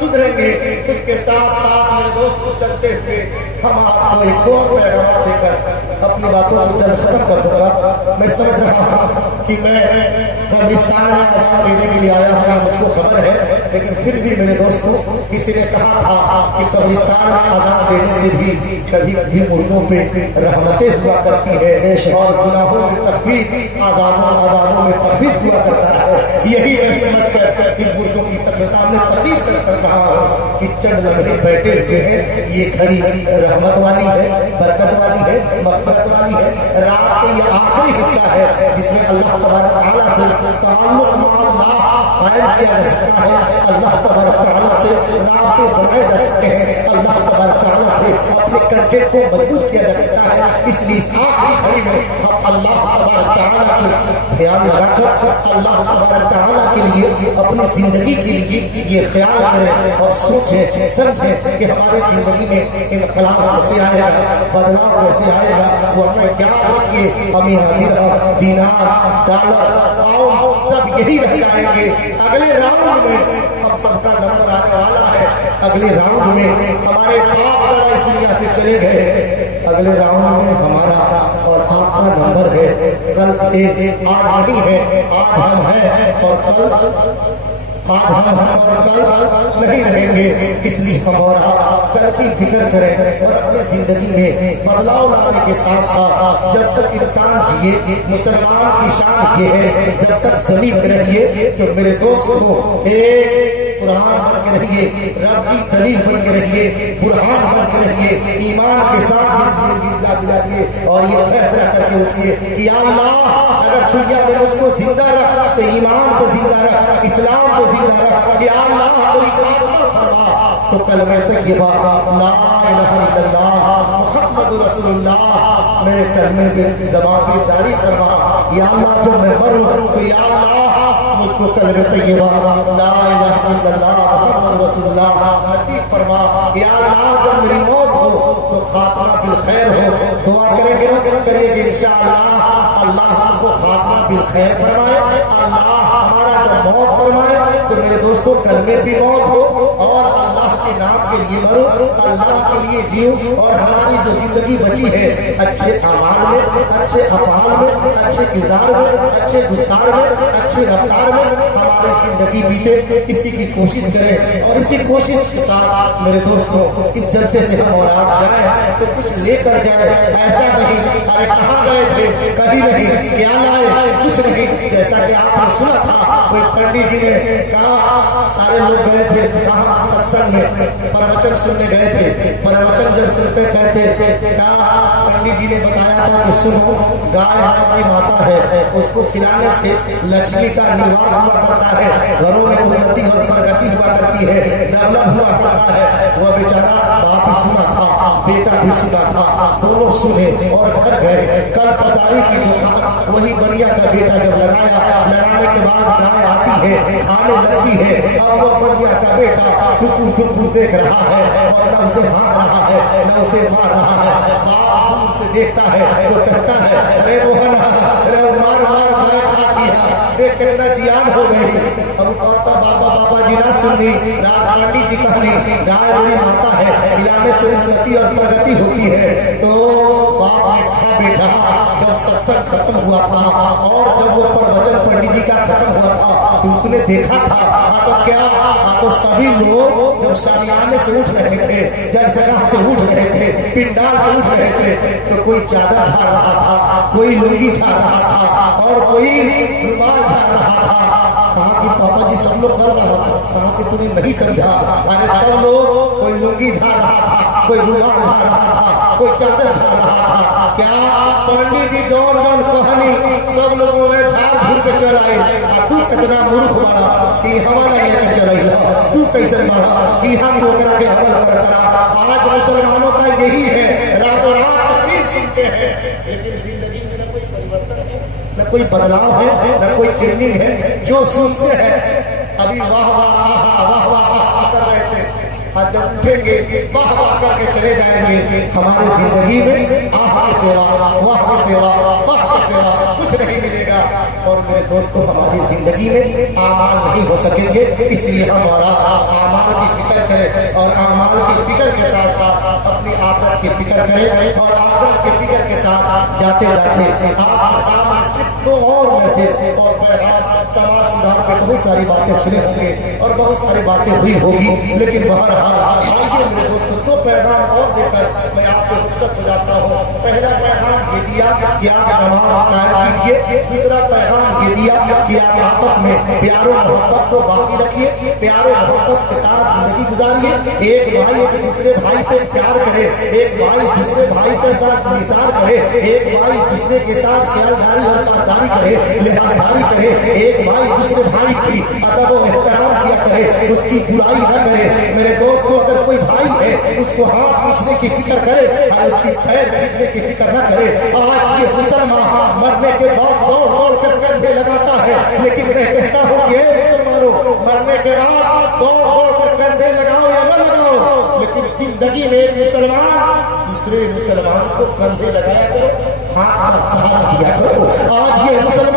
सुधरेंगे। उसके साथ साथ मेरे दोस्त को चलते हुए हम आपको एक दो पैगाम देकर अपनी बातों को जल्द खत्म कर दूंगा। मैं समझ रहा हूँ कि मैं कब्रिस्तान में आजाद देने के लिए आया हूँ, मुझको खबर है, लेकिन फिर भी मेरे दोस्तों किसी ने कहा था कि कब्रिस्तान में आजाद देने से भी कभी कभी मुर्दों पे रहमतें हुआ करती है और गुनाहों में तकलीफ आजादों में तकलीफ हुआ करता है। यही मैं समझ कर इन मुर्दों की सामने तकलीफ कर रहा हूँ कि चंद लम्हे बैठे हुए हैं। ये घड़ी रहमत वाली है, बरकत वाली है, मग़फ़िरत वाली है। रात का ये आखिरी हिस्सा है जिसमें अल्लाह तबारक तआला से ताल्लुक़ अल्लाह कायम किया जा सकता है, अल्लाह तबारक तआला से राब्ते बनाए जा सकते हैं, अल्लाह तबारक तआला से अपने कंटेंट को मजबूत किया जा सकता है। इसलिए इस आखिरी घड़ी में हम अल्लाह तबारक तआला के ख्याल लगाकर अल्लाह तबारक तआला के लिए अपनी जिंदगी के लिए ये ख्याल करें और सोचें समझें कि हमारी जिंदगी में इनकलाब कैसे आएगा, बदलाव कैसे आएगा। वो हमें याद रखिए, हमें दिरहम, दीनार, डॉलर, पाउंड सब यही रह जाएंगे। अगले राउंड में हम सबका नंबर आने वाला है। अगले राउंड में हमारे बाप दादा इस दुनिया से चले गए, अगले राउंड में हमारा और आपका नंबर है। कल आज नहीं है, आज हम हैं और कल आज हम और कल नहीं रहेंगे, इसलिए हम और आप कल की फिक्र करें और अपनी जिंदगी में बदलाव लाने के साथ साथ जब तक इंसान जिए, मुसलमान की शान ये है जब तक जमीन में रहिए तो मेरे दोस्तों एक कुरान बन के रहिए, रब की दलील बन के रहिए, बुरहान बन के रहिए, ईमान के साथ जिंदगी गुजारिए और ये फैसला करके उठिए कि या अल्लाह अगर दुनिया में मुझको जिंदा रख तो ईमान को जिंदा रख, इस्लाम को जिंदा रख, या अल्लाह कोई खातमा फरमा तो कलमे तय्यबा ला इलाहा इल्लल्लाह मुहम्मदुर रसूलुल्लाह मेरे कलमे पे ज़बान पे जारी फरमा। या अल्लाह जब मैं मरूं तो या अल्लाह मुझको कलमे तय्यबा ला इलाहा इल्लल्लाह मुहम्मदुर रसूलुल्लाह नसीब फरमा। या अल्लाह जब मेरी मौत हो तो खातमा बिल खैर हो। दुआ करेंगे करिए कि इंशाअल्लाह अल्लाह हमको खातमा बिल खैर फरमाए, अल्लाह हमारा जब मौत फरमाए तो मेरे दोस्तों कलमे भी मौत हो और अल्लाह के नाम के लिए मरूं, अल्लाह के लिए जीऊं और हमारी जो जिंदगी बची है अच्छे अमाल में, अच्छे अफआल में, अच्छे किरदार में, अच्छे गुफ्तार में, अच्छे रफ्तार में हमारी जिंदगी बीते, इसी की कोशिश करें। और इसी कोशिश के साथ मेरे दोस्तों इस जलसे से हम और आप जाए तो कुछ लेकर जाए, ऐसा नहीं अरे कहाँ गए थे, कभी नहीं, क्या लाए, कुछ नहीं। जैसा कि आपने सुना था कोई पंडित जी ने कहा, सारे लोग गए थे कहाँ सत्संग में प्रवचन सुनने गए थे, प्रवचन जब करते कहते कहा पंडित जी ने बताया था कि सुनो गाय हमारी माता है, उसको खिलाने से लक्ष्मी का निवास हुआ करता है, घरों में उन्नति और प्रगति हुआ करती है, डेवलप हुआ करता है। वह बेचारा बाप भी सुना था, बेटा भी सुना था, दोनों सुने और घर गए। कल पसारी की दुकान वही बनिया का बेटा जब लगाने के बाद गाय आती है, खाने लगती है, अब वह बनिया का बेटा टुकुर टुकुर देख रहा है और न उसे हाँक रहा है न उसे मार रहा है। बाप दूर से देखता है तो कहता है अरे मोहन अरे मार मार गाय खा दिया, देख कितना जियान हो गई। अब कहता बाबा जी ना सुनी पंडित जी कहनी गाय मेरी माता है, खिलाने से उन्नति और प्रगति होती है। तो बाप ने कहा बेटा जब सत्संग खत्म हुआ था और जब वो प्रवचन पंडित जी का खत्म हुआ था तुमने देखा था तो क्या तो सभी लोग जब शामियाने से उठ रहे थे, जब जगह से उठ रहे थे, पिंडाल से उठ रहे थे तो कोई चादर झाड़ रहा था, कोई लुंगी झाड़ रहा था और कोई रुमाल झाड़ रहा था। कहा कि पापा जी सब लोग कर रहा था, कहा कि तूने नहीं समझा, अरे सब लोग कोई लुंगी झाड़ रहा था, कोई रुमाल झाड़ रहा था, कोई चादर झाड़ रहा था। क्या पंडित जी जौन जौन कहानी सब लोगों में झाड़ झूड़ के चलाई, तू कितना मूर्ख बड़ा कि हमारा लेकर चला, तू कैसे बड़ा कि हम होकर के अमल करता। आज मुसलमानों का यही है, रातों रात तकरीर सुनते हैं लेकिन जिंदगी में न कोई परिवर्तन है, न कोई बदलाव है, न कोई चेंजिंग है। जो सुनते हैं अभी वाह वाह वाह वाह कर रहे थे, आज जब उठेंगे वाह वाह करके चले जाएंगे। हमारे जिंदगी में आह की सेवा, वाह की सेवा, वाह की सेवा कुछ नहीं मिलेगा। और मेरे दोस्तों हमारी जिंदगी में आमाल नहीं हो सकेंगे, इसलिए हमारा आमाल की फिक्र करें और आमाल की फिक्र के साथ साथ अपनी आखिरत की फिक्र करें और आखिरत के फिक्र के साथ जाते जाते आपके सामने सिर्फ दो और मैसेज और पैगाम समाज सुधार पे बहुत सारी बातें सुने होंगे और बहुत सारी बातें हुई होगी, लेकिन बहरहाल आइए मेरे दोस्तों दो पैगाम और देकर मैं आपसे रुखसत हो जाता हूँ। पहला पैगाम ये दिया कि आप नमाज कायम कीजिए, दूसरा पैगाम ये दिया कि आप आपस में प्यार और मोहब्बत को बाकी रखिए, प्यार और मोहब्बत के साथ जिंदगी गुजारिए। एक भाई एक दूसरे भाई से प्यार करे, एक भाई दूसरे भाई के साथ निसार करे, एक भाई दूसरे के साथ ख्यालदारी और पारदारी करे, लिहाजदारी करे, एक भाई दूसरे भाई की अदब और एहतराम किया करे, उसकी बुराई न करे। मेरे दोस्तों अगर कोई भाई है उसको हाथ खींचने की फिक्र करे और उसकी पैर खींचने की फिक्र न करे। आज ये मुसलमान मरने के बाद दौड़ दौड़ कर कंधे लगाता है, लेकिन मैं कहता हूँ कि मुसलमानों मरने के बाद दौड़ दौड़ कर कंधे लगाओ या न लगाओ, लेकिन जिंदगी में एक मुसलमान दूसरे मुसलमान को कंधे लगाया करो, हाथ का सहारा दिया करो। आज ये मुसलमान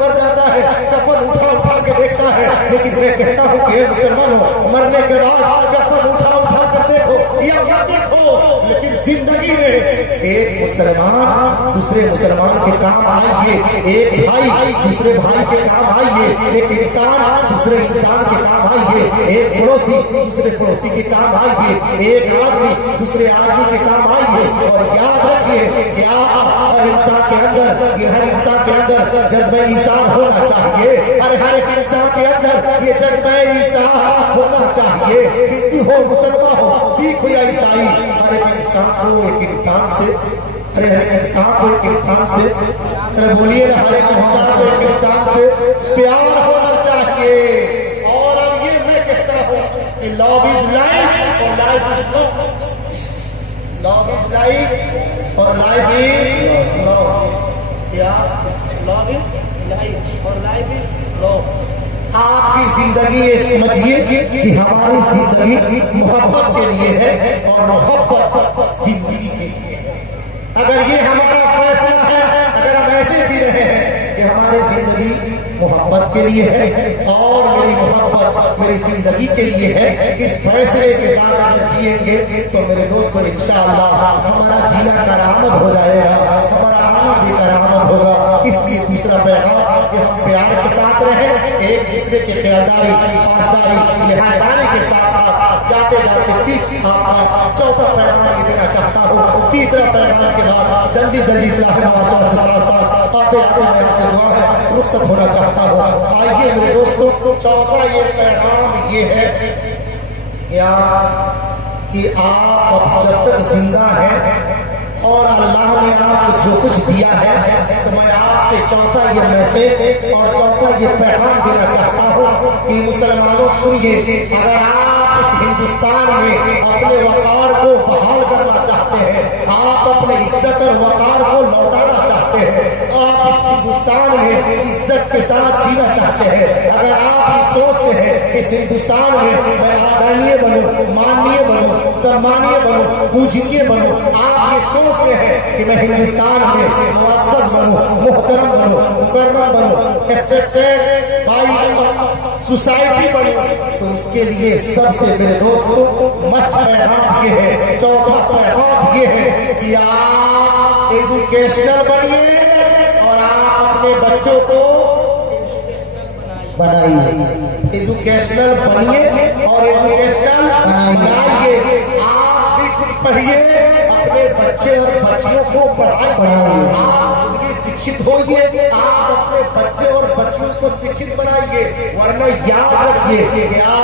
मर जाता है, कफन उठा उठा के देखता है, लेकिन मैं कहता हूँ कि मुसलमानों मरने के बाद कफन उठा उठा कर देखो या मत देखो, लेकिन जिंदगी जिंदगी में एक मुसलमान दूसरे मुसलमान के काम आइए, एक भाई दूसरे भाई के काम आइए, एक इंसान दूसरे इंसान के काम आइए, एक पड़ोसी दूसरे पड़ोसी के काम आइए, एक आदमी दूसरे आदमी के काम आइए। और याद रखिए कि हर इंसान के अंदर हर इंसान के अंदर जज्बे इंसान होना चाहिए। हर एक इंसान के अंदर ये जज्बे इंसान होना चाहिए। हिंदू हो, मुसलमान हो, सिख हो या ईसाई, हर एक इंसान को एक इंसान से हर एक इंसान को एक इंसान से अरे बोलिए ना, हर एक इंसान को एक इंसान से प्यार होना चाहिए। और अब ये मैं कहता हूँ कि लव इज लाइफ और life is love. Love is life और लाइफ इज लव। क्या लव इज लाइफ और लाइफ इज लव। आपकी जिंदगी ये समझिए कि हमारी जिंदगी मोहब्बत के लिए है और मोहब्बत जिंदगी के लिए है। अगर ये हमारा फैसला है, अगर हम ऐसे जी रहे हैं कि हमारी जिंदगी मोहब्बत के लिए है और मेरी मोहब्बत मेरी जिंदगी के लिए है, इस फैसले के साथ अगर जिएंगे तो मेरे दोस्तों इंशाअल्लाह हमारा जीना करामत हो जाएगा, हमारा आना भी करामत होगा। इसलिए दूसरा पैगाम कि हम प्यार के साथ रहें, एक दूसरे के ख्यालदारी, पासदारी, लिहाजदारी के साथ साथ जाते जाते चौथा पैगाम ये देना चाहता हूँ। तीसरा पैगाम के बाद जल्दी जल्दी इस्लाह माशा से साथ साथ आते आते मैं आपसे दुआ है रुखसत होना चाहता हूँ। आइए मेरे दोस्तों, चौथा ये पैगाम ये है क्या कि आप जब तक जिंदा हैं और अल्लाह ने आपको जो कुछ दिया है, तो मैं आपसे चौथा ये मैसेज और चौथा ये पैगाम देना चाहता हूँ कि मुसलमानों सुनिए, अगर आप इस हिंदुस्तान में अपने वकार को बहाल करना चाहते हैं, आप अपने इज्जत और वकार को लौटाना चाहते हैं, आप इस हिंदुस्तान में इज्जत के साथ जीना चाहते हैं, अगर आप ये सोचते हैं इस हिंदुस्तान में मैं आदरणीय बनूं, माननीय बनूं, सम्मानीय बनूं, पूजनीय बनूं, आप ये सोचते हैं कि मैं हिंदुस्तान में मुअज़्ज़ज़ बनूं, मोहतरम बनूं, मुकर्रम बनूं, एक्सेप्टेड बाय सोसाइटी बनूं, तो उसके लिए सबसे मेरे दोस्तों मस्त पैगाम ये है, चौथा पैगाम ये है कि आप एजुकेशनल बनिए और आप अपने बच्चों को बनाइए। एजुकेशनल बनिए और एजुकेशनल बनाइए। आप भी खुद पढ़िए, अपने बच्चे और बच्चियों को पढ़ाइए। आप खुद भी शिक्षित होइए, आप अपने बच्चे और बच्चियों को शिक्षित बनाइए। वरना याद रखिए क्या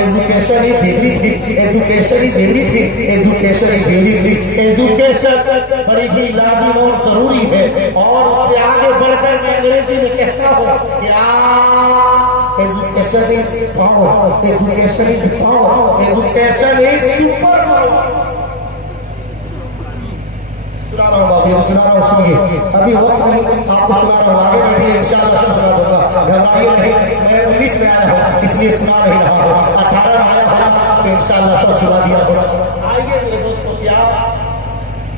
education is everything, education is everything, education is everything. Education बड़ी ही लाजिम और जरूरी है। और उससे आगे बढ़कर मैं अंग्रेजी में कहता हूँ क्या education is power, education is power, education is super power. सुना रहा हूँ अभी, सुना रहा हूँ, सुनिए, अभी वक्त नहीं, आपको सुना रहा हूँ, आगे बैठिए इंशाअल्लाह सब सुना दूंगा, घबराइए नहीं। मैं 19 में आया हूँ इसलिए सुना नहीं रहा हूँ, 18 में आया होगा तो इंशाअल्लाह सब सुना दिया होगा। आइए मेरे दोस्तों, क्या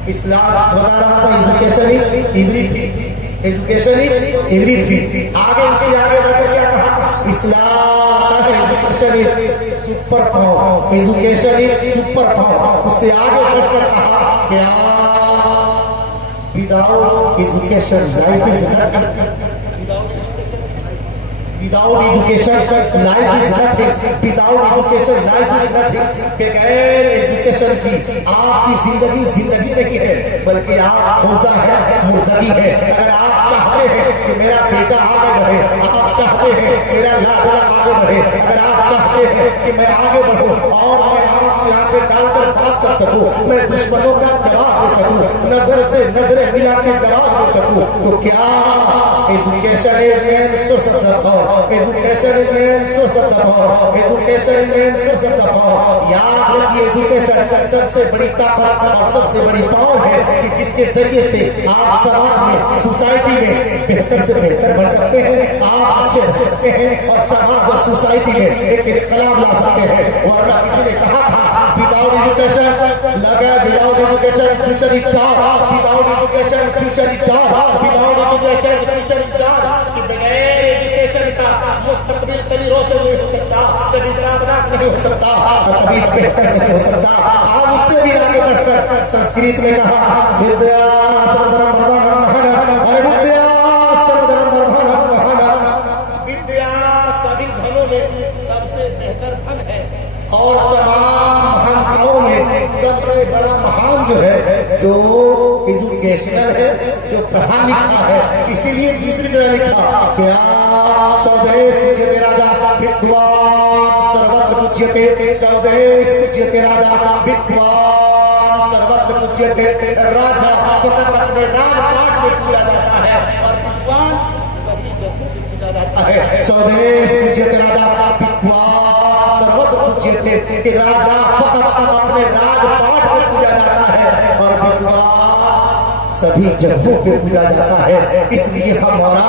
इस्लाम बता रहा था education is everything, education is everything. आगे उससे आगे बढ़कर क्या कहा, इस्लाम education is super power, education is super power. उससे आगे बढ़कर कहा क्या without education life is nothing, without education life is nothing, without education life is nothing। बगैर एजुकेशन की आपकी जिंदगी जिंदगी नहीं है, बल्कि आप मुर्दा है, मुर्दगी है। अगर आप चाहते हैं कि मेरा बेटा आगे बढ़े, आप चाहते हैं मेरा लाडला आगे बढ़े, अगर आप चाहते हैं कि मैं आगे बढ़ूं और मैं आपसे आगे डालकर बात कर सकूं, मैं दुश्मनों का जवाब दे सकूं, नजर से नजरें मिला के जवाब दे सकूं, तो क्या education is main source of the power, education is main source of the power, education is main source of the power. याद रखिए एजुकेशन सबसे बड़ी ताकत और सबसे बड़ी पावर है कि जिसके जरिए से आप समाज में, सोसाइटी में बेहतर से बेहतर बन सकते हैं, आप अच्छे हो सकते हैं और समाज और सोसाइटी में एक इनकलाब ला सकते हैं। वरना किसी ने कहा था विदाउट एजुकेशन लगा, without education future is dark, without education future is dark, without education future is dark. कि बगैर एजुकेशन का मुस्तकबिल कभी रोशन नहीं हो सकता, कभी कामयाब नहीं हो सकता। सकता, कभी बेहतर नहीं हो सकता। आप उससे भी आगे बढ़कर संस्कृत में कहा विद्या विद्या सभी धनों में सबसे बेहतर धन है और तमाम महानताओं में सबसे बड़ा महान जो है जो एजुकेशनल है, जो पढ़ा लिखा है। इसीलिए दूसरी तरह लिखा क्या स्वदेश पूज्यते राजा विद्वान सर्वत्र पूज्यते, स्वदेश पूज्यते राजा विद्वान सर्वत्र पूज्यते। राजा अपने राजपाट में पूजा जाता है और विद्वान सभी जगहों पे पूजा जाता है। स्वदेश पूज्यते राजा विद्वान सर्वत्र पूज्यते, राजा अपने राजपाट में पूजा जाता है और विद्वान सभी जगहों पे पूजा जाता है। इसलिए हमारा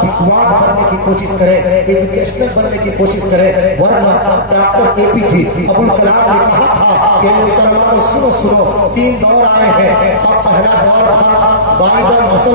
विद्वान बनने की कोशिश करें, एजुकेशनल बनने की कोशिश करें। वरना डॉक्टर एपीजे अब्दुल कलाम ने कहा था कि मुसलमानों सुनो, 3 दौर आए हैं। अब पहला दौर था बाइदर मसल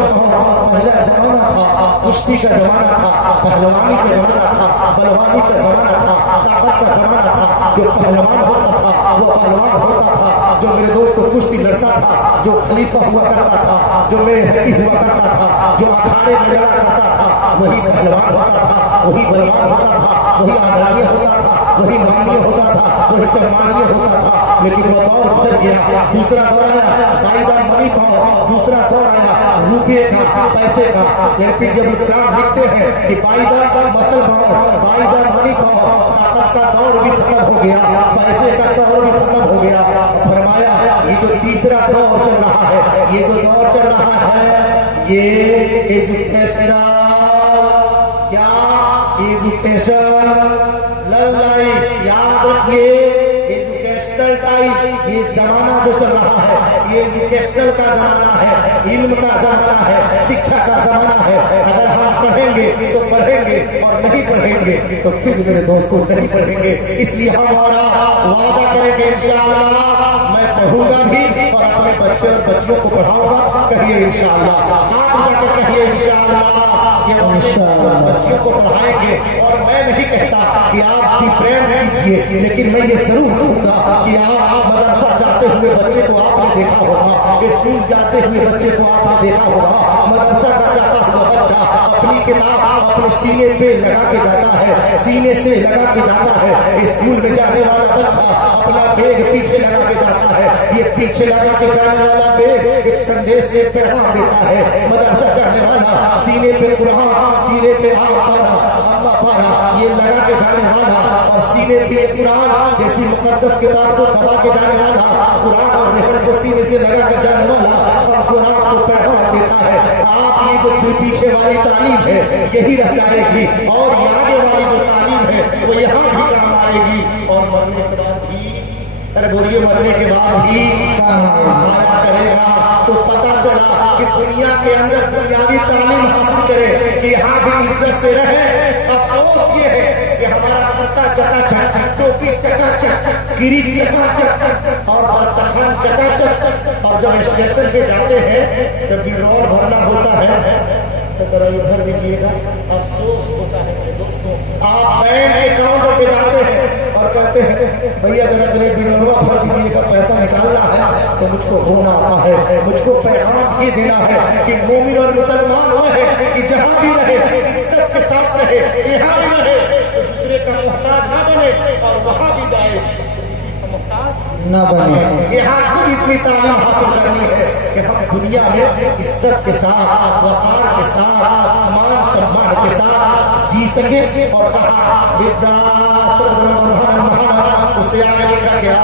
पहला जमाना था, कुश्ती का जमाना था, पहलवानी का जमाना था, बलवानी का जमाना था, ताकत का जमाना था। जो पहलवान होता था वो पहलवान होता था, जो मेरे दोस्त कुश्ती लड़ता था, जो खलीफा हुआ करता था, जो मेहदी हुआ करता था, जो अखाड़े में लड़ा करता था, वही पहलवान होता था, वही बलवान होता था, वही आदरणीय होता था, वही माननीय होता था, वही सम्मानीय होता था। लेकिन वो दौर बदल गया। दूसरा दौर आया बाइदर मनी पाओ, दूसरा दौर आया रुपये का, पैसे का। एपीजे अब्दुल कलाम लिखते हैं कि बाइदर मसल पाओ, बाइदर मनी पाओ, ताकत का दौर भी खत्म हो गया, पैसे का दौर भी खत्म हो गया। फरमाया ये जो तीसरा दौर चल रहा है, ये जो दौर चल रहा है, ये एजुकेशनल क्या एजुकेशन लल्लाई, याद रखिए एजुकेशनल टाइप। ये जमाना जो चल रहा है ये एजुकेशनल का जमाना है, इल्म का जमाना है, शिक्षा का जमाना है। अगर हम पढ़ेंगे तो पढ़ेंगे और नहीं पढ़ेंगे तो फिर मेरे दोस्तों नहीं पढ़ेंगे। इसलिए हमारा वादा करेंगे इंशाअल्लाह मैं पढ़ूंगा भी और अपने बच्चे और बच्चियों को पढ़ाऊंगा। कहिए इंशाअल्लाह, हाथ बढ़कर कहिए इंशाअल्लाह कि हम बच्चियों को पढ़ाएंगे। और मैं नहीं कहता कि आप डिफरेंस कीजिए, लेकिन मैं ये जरूर कहूंगा कि आप मदरसा जाते हुए बच्चे को आपने देखा होगा, स्कूल जाते हुए बच्चे को आपने देखा होगा। मदरसा का जाता हुआ बच्चा अपनी किताब अपने सीने पे लगा के जाता है, सीने से लगा के जाता है। स्कूल में जाने वाला बच्चा अपना बैग पीछे लगा के जाता है। ये पीछे लगा के जाने वाला बैग एक संदेश एक पैगाम देता है। मदरसा जाने वाला सीने पे कुरान, सीने पे अम्मा पारा ये लगा के जाने वाला और सीने पे कुरान जैसी मुकद्दस किताब को दबा के जाने वाला, कुरान और रहल को सीने से लगा कर जाने वाला और कुरान को पैगाम देता है। आप ये जो पीछे वाली तालीम है यही रह जाएगी और आगे वाली जो तालीम है वो यहाँ भी काम आएगी और मरने के बाद भी बोलिए मरने के बाद भी आया करेगा। तो पता चला कि दुनिया के अंदर दुनियावी तालीम हासिल करे कि यहाँ भी इज्जत से रहे। अफसोस ये है कि हमारा पता चकाचक, टोपी चकाचक, गिरी चकाचक और दस्तरखान चकाचक। और जब स्टेशन पे जाते हैं जब पेट्रोल भरना होता है तो जरा इधर दीजिएगा। अफसोस होता है मेरे दोस्तों, आप बैंक अकाउंट पे जाते हैं और कहते हैं भैया जरा बिलोरवा भर दीजिएगा, पैसा निकालना है। तो मुझको रोना आता है, मुझको पैगाम ये देना है कि मोमिन और मुसलमान वो है कि जहाँ भी रहे इज्जत के साथ रहे, यहाँ भी रहे तो दूसरे का मोहताज ना बने और वहाँ भी जाए न बने। यहाँ खुद इतनी तालीम हासिल करनी है कि हम दुनिया में इज्जत के साथ, वकार के साथ, मान सम्मान के साथ जी सके। और कहा विद्या उससे आगे का क्या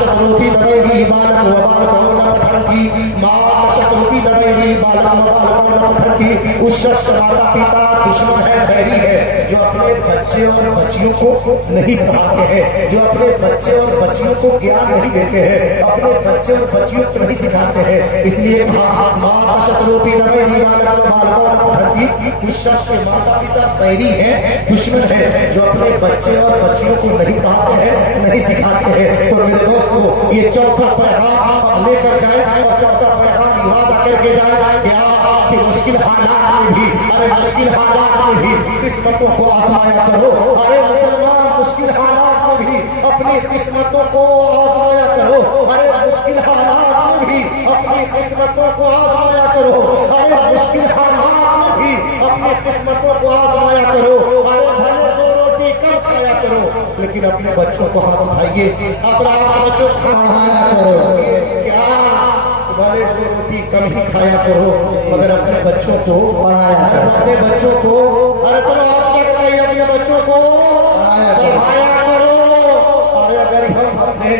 शत्रुपी दबेगी बालक व बालकों न पठन्ति, माता शत्रुपी दबेगी बालक व बालकों न पठन्ति। उस शख्स माता पिता दुश्मन है, बैरी है जो अपने बच्चे और बच्चियों को नहीं पढ़ाते हैं, जो अपने बच्चे और बच्चियों को ज्ञान नहीं देते हैं, अपने बच्चे और बच्चियों को नहीं सिखाते हैं। इसलिए माता शत्रुपी दबेगी बालक व बालकों न पठन्ति। उस शख्स के माता पिता बैरी है, दुश्मन है जो अपने बच्चे और बच्चियों को नहीं पढ़ाते हैं, नहीं सिखाते हैं। तो मेरे दोस्तों ये चौथा पैगाम आप लेकर जाए और चौथा पैगाम वादा करके जाए कि मुश्किल हालात में भी, अरे मुश्किल हालात में भी किस्मतों को आजमाया करो। अरे मुसलमान मुश्किल हालात में भी अपनी किस्मतों को आजमाया करो। अरे मुश्किल हालात में भी अपनी किस्मतों को आजमाया करो। अरे मुश्किल हालात में भी अपनी किस्मतों को आजमाया करो। अरे भले दो रोटी कम खाया करो, लेकिन अपने बच्चों को हाथ उठाइए, अपना बच्चों को खाया करो। क्या भले दो रोटी कम ही खाया करो, मगर अपने बच्चों को पढ़ाया करो। अपने बच्चों को, अरे चलो आप क्या कराइए, अपने बच्चों को पढ़ाया करो। अरे अगर हम अपने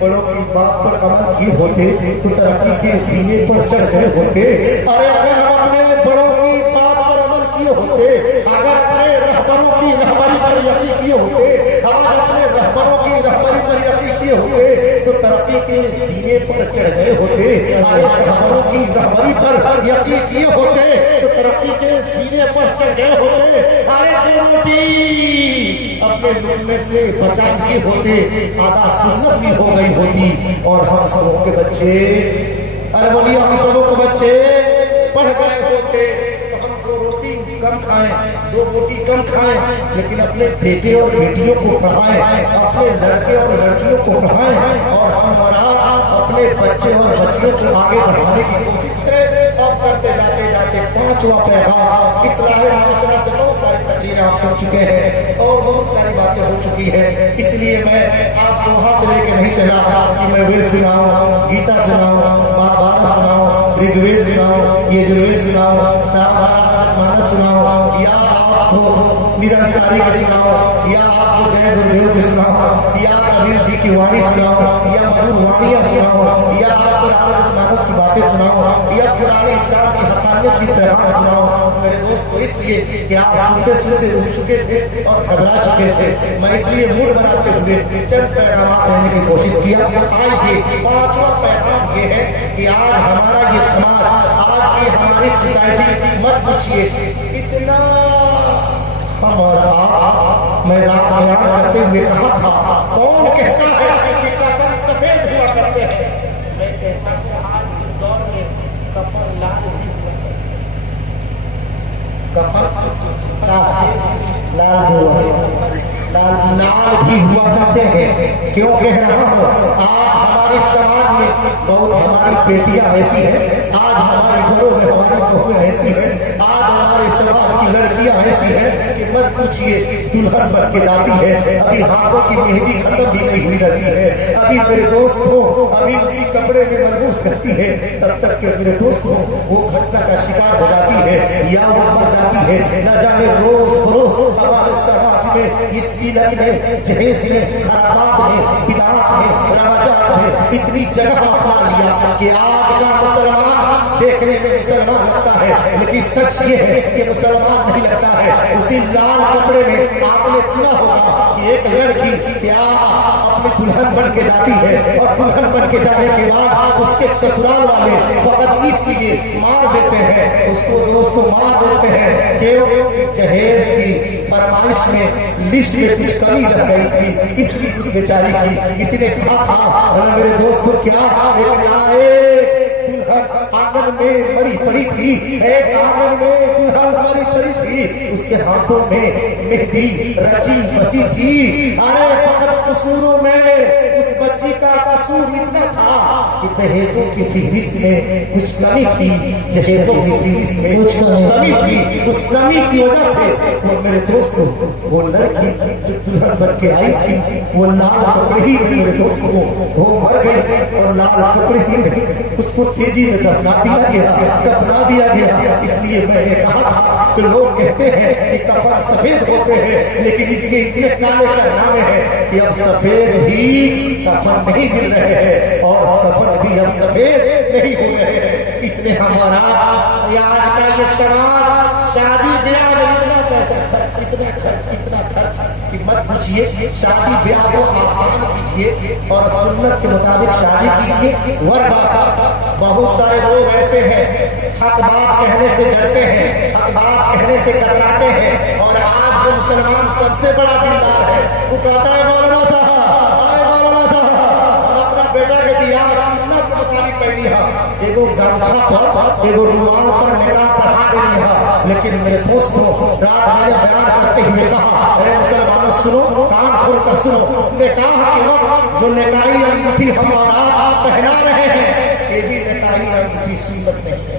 बड़ों की बात पर अमल किए होते तो तरक्की के सीने पर चढ़ गए होते। अरे अगर हम अपने बड़ों की बात पर अमल किए होते, अगर अपने रहबरों की रहबरी पर यकीन किए होते, आज अपने रहबरों की रहबरी पर यकीन किए होते तो तरक्की के सीने पर चढ़ गए होते। अरे रहबरों की रहबरी पर यकीन किए होते तो तरक्की के सीने पर चढ़ गए होते। अरे रोटी अपने लुकमे से बचा लिए होते, आधा सुन्नत भी हो गई होती और हम सबों के बच्चे, अरे बोलिए हम सबों के बच्चे पढ़ गए होते तो हम दो रोटी कम खाएं, दो रोटी कम खाएं, लेकिन अपने बेटे और बेटियों को पढ़ाएं, अपने लड़के और लड़कियों को पढ़ाएं और हमारा अपने बच्चे और बच्चियों को आगे बढ़ाने की कोशिश करें। अब करते जाते जाते पांचवा पैगाम इस्लाह माशरा से बहुत सारी तकरीरें आप सुन चुके हैं और बहुत सारी बातें हो चुकी है, इसलिए मैं आपको वहां से लेके नहीं चला कि मैं वेद सुनाऊं, गीता सुनाऊं, महाभारत सुनाऊं, ऋग्वेद सुनाऊं, यजुर्वेद सुनाऊं, मानस सुनाऊं, या आपको निरंकारी के सुनाऊं, या आपको जय गुरुदेव के सुनाऊं, या कबीर जी की वाणी सुनाऊं, या मधुर वाणियां सुनाऊं, या आपको रामचरितमानस की बातें सुनाऊं, या पुराने इस्लाम की हकानियत की पैगाम सुनाऊं। मेरे दोस्तों, इसलिए कि आप सुनते सुनते उठ चुके थे और घबरा चुके थे, मैं इसलिए मूड बनाते हुए चंद पैगाम देने की कोशिश किया। आइए, पांचवा पैगाम ये है कि आज हमारा ये समाज, आज की हमारी सोसाइटी, मत पूछिए इतना हम और आप, मैं रात बयान करते हुए कहा था, कौन कहता है कि कफन सफेद हुआ करते हैं? मैं कहता हूं आज इस दौर में कफन लाल भी हुआ, कफन लाल भी हुआ करते हैं। क्यों कह रहा हूँ? आज हमारे समाज में बहुत हमारी बेटियां ऐसी हैं, आज हमारे घरों में हमारी बहुएं ऐसी हैं, आज हमारे समाज की लड़कियां ऐसी हैं कि मत पूछिए, दुल्हन बन के जाती है, अभी हाथों की मेहंदी खत्म भी नहीं हुई रहती है, अभी मेरे दोस्तों अभी उसी कपड़े में मलबूस करती है, तब तक के मेरे दोस्तों वो घटना का शिकार हो जाती है या वो मर जाती है। न जाने रोज बरोज हमारे समाज में इस तिलक में, जहेज में, खराबात में, बिदात में, रवाजात में इतनी जगह अपना लिया कि आज का मुसलमान देखने में मुसलमान लगता है, लेकिन सच ये है कि मुसलमान नहीं लगता है। उसी लाल कपड़े में आपने सुना होगा कि एक लड़की क्या अपनी दुल्हन बन के जाती है और दुल्हन बन के जाने के बाद उसके ससुराल वाले फकत इसलिए मार देते हैं, उसको दोस्तों मार देते हैं कि जहेज की फरमाइश में लिस्ट में कुछ कमी रह गई थी, इसलिए उस बेचारी की किसी ने कहा था, मेरे दोस्तों क्या आंगन में मरी पड़ी थी, एक आंगन में दुल्हन मरी पड़ी थी, उसके हाथों में मेहंदी रची बसी थी। अरे फकत कसूरों में उस बच्ची का कसूर इतना था कि दहेजों की फहरिस्त में कुछ कमी थी, जहेजों की फहरिस्त में कुछ कमी थी, उस कमी की वजह से वो मेरे दोस्तों वो लड़की जो दुल्हन बन के आई थी वो लाल कपड़े ही में मेरे दोस्तों वो मर गई और लाल कपड़े ही में उसको तेजी में दफना दिया गया। इसलिए मैंने कहा था कि लोग कहते हैं कि कफन सफेद होते हैं, लेकिन इसके इतने काले कारनामे हैं कि अब सफेद ही कफन नहीं मिल रहे हैं और कफन भी अब सफेद नहीं हो रहे हैं। इतने हमारा आज का ये समाज शादी ब्याह में इतना पैसा खर्च, इतना खर्च कि मत पूछिए। शादी ब्याह को आसान कीजिए और सुन्नत के मुताबिक शादी कीजिए, वरना बहुत सारे लोग ऐसे हैं हक बात कहने से डरते हैं, हक बात कहने से कतराते हैं, और आज जो मुसलमान सबसे बड़ा दिलदार है वो कहता है मौलाना साहब अपना बेटा मुताबिक पहनी है, एगो गमछा पर एगो रुमाल पर निकाह पढ़ा देनी है। लेकिन मेरे दोस्तों, रात मैंने बयान करते हुए कहा, अरे मुसलमानों सुनो, कान खोल कर सुनो, निकाह के वक्त जो निकाही अंगूठी हम और आप पहना रहे हैं, ये भी निकाही अंगूठी सुन्नत नहीं है।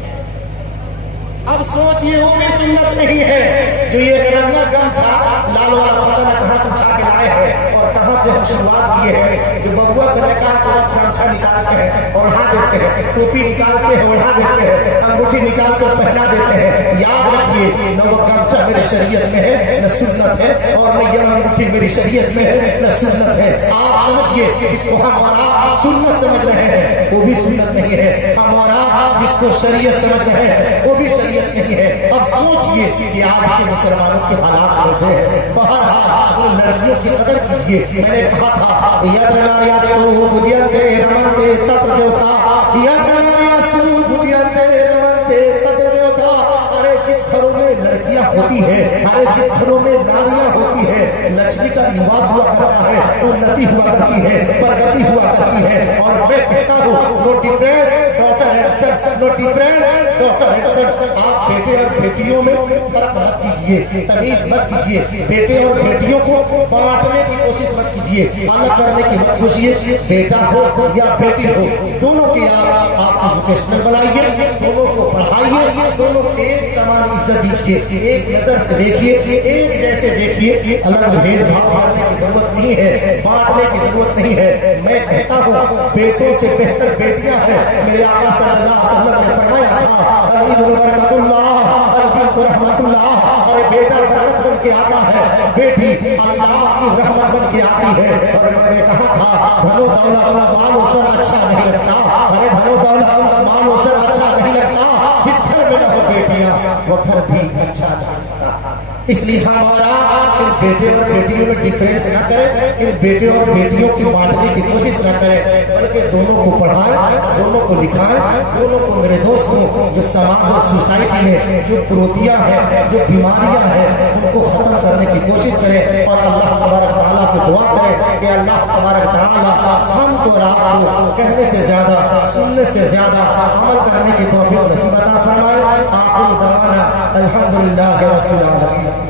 अब सोचिए, वो भी सुन्नत नहीं है। जो ये रंगा गमछा लाल वाला पता न कहां से उठा के लाए हैं और कहां से हम शुरुआत किए हैं। जो बबुआ को निकाह के वक्त गमछा निकालते हैं, ओढ़ा देते हैं, टोपी निकालते हैं, ओढ़ा देते हैं, अंगूठी निकाल कर पहना देते हैं। याद रखिए, न वो गमछा मेरी शरीयत में है, न सुन्नत है, और न यह अंगूठी मेरी शरीयत में है, न सुन्नत है। आप समझिए, जिसको हम और आप सुन्नत समझ रहे हैं, वो भी सुन्नत नहीं है। हम और आप जिसको शरीयत समझ रहे हैं, वो भी शरीयत नहीं है। अब सोचिए कि आज के मुसलमानों के हालात कैसे हैं। बहरहाल उन लड़कियों की कदर कीजिए। मैंने कहा था, अरे जिस घरों में लड़कियां होती है, अरे जिस घरों में नारियां होती है, लक्ष्मी का निवास हुआ करता है, उन्नति हुआ करती है, प्रगति हुआ करती है। और मैं कहता हूँ, no difference daughter and son, no difference daughter and son. आप बेटे और बेटियों में फर्क मत कीजिए, तमीज मत कीजिए। बेटे और बेटियों को बांटने की कोशिश मत कीजिए, अलग करने की मत कोशिश। बेटा हो या बेटी हो, दोनों की आप एजुकेशनल बनाइए, दोनों को पढ़ाइए, दोनों को एक समान इज्जत दीजिए, एक नजर से देखिए, एक जैसे देखिए। अलग भेदभाव करने की जरूरत नहीं है, बांटने की जरूरत नहीं है। मैं कहता हूँ, बेटों से बेहतर बेटियां हैं। मेरे आका सल्लल्लाहु अलैहि वसल्लम ने फरमाया था, अरे बेटा बरकत बन के आता है, बेटी अल्लाह की रहमत बन के आती है। और मैंने कहा था, धनो दौलत माल उसर अच्छा नहीं लगता, अरे धनो दौलत माल उसर अच्छा नहीं लगता, जिस घर में न हो बेटियां, वो घर भी अच्छा नहीं लगता। इसलिए हमारा इन बेटे और बेटियों में डिफरेंस न करें, इन बेटे और बेटियों की बांटने की कोशिश न करें, बल्कि दोनों को पढ़ाएं, दोनों को लिखाएं, दोनों को। मेरे दोस्तों, जो समाज और सोसाइटी में जो कुरीतियां हैं, जो बीमारियां हैं, उनको खत्म करने की कोशिश करें। और अल्लाह तबारक तआला से दुआ करें कि अल्लाह तबारक तआला हमको और आपको कहने से ज्यादा, सुनने से ज्यादा अमल करने की तौफीक नसीब अता फरमाए। आखिर दवाना अल्हम्दुलिल्लाह रब्बिल आलमीन।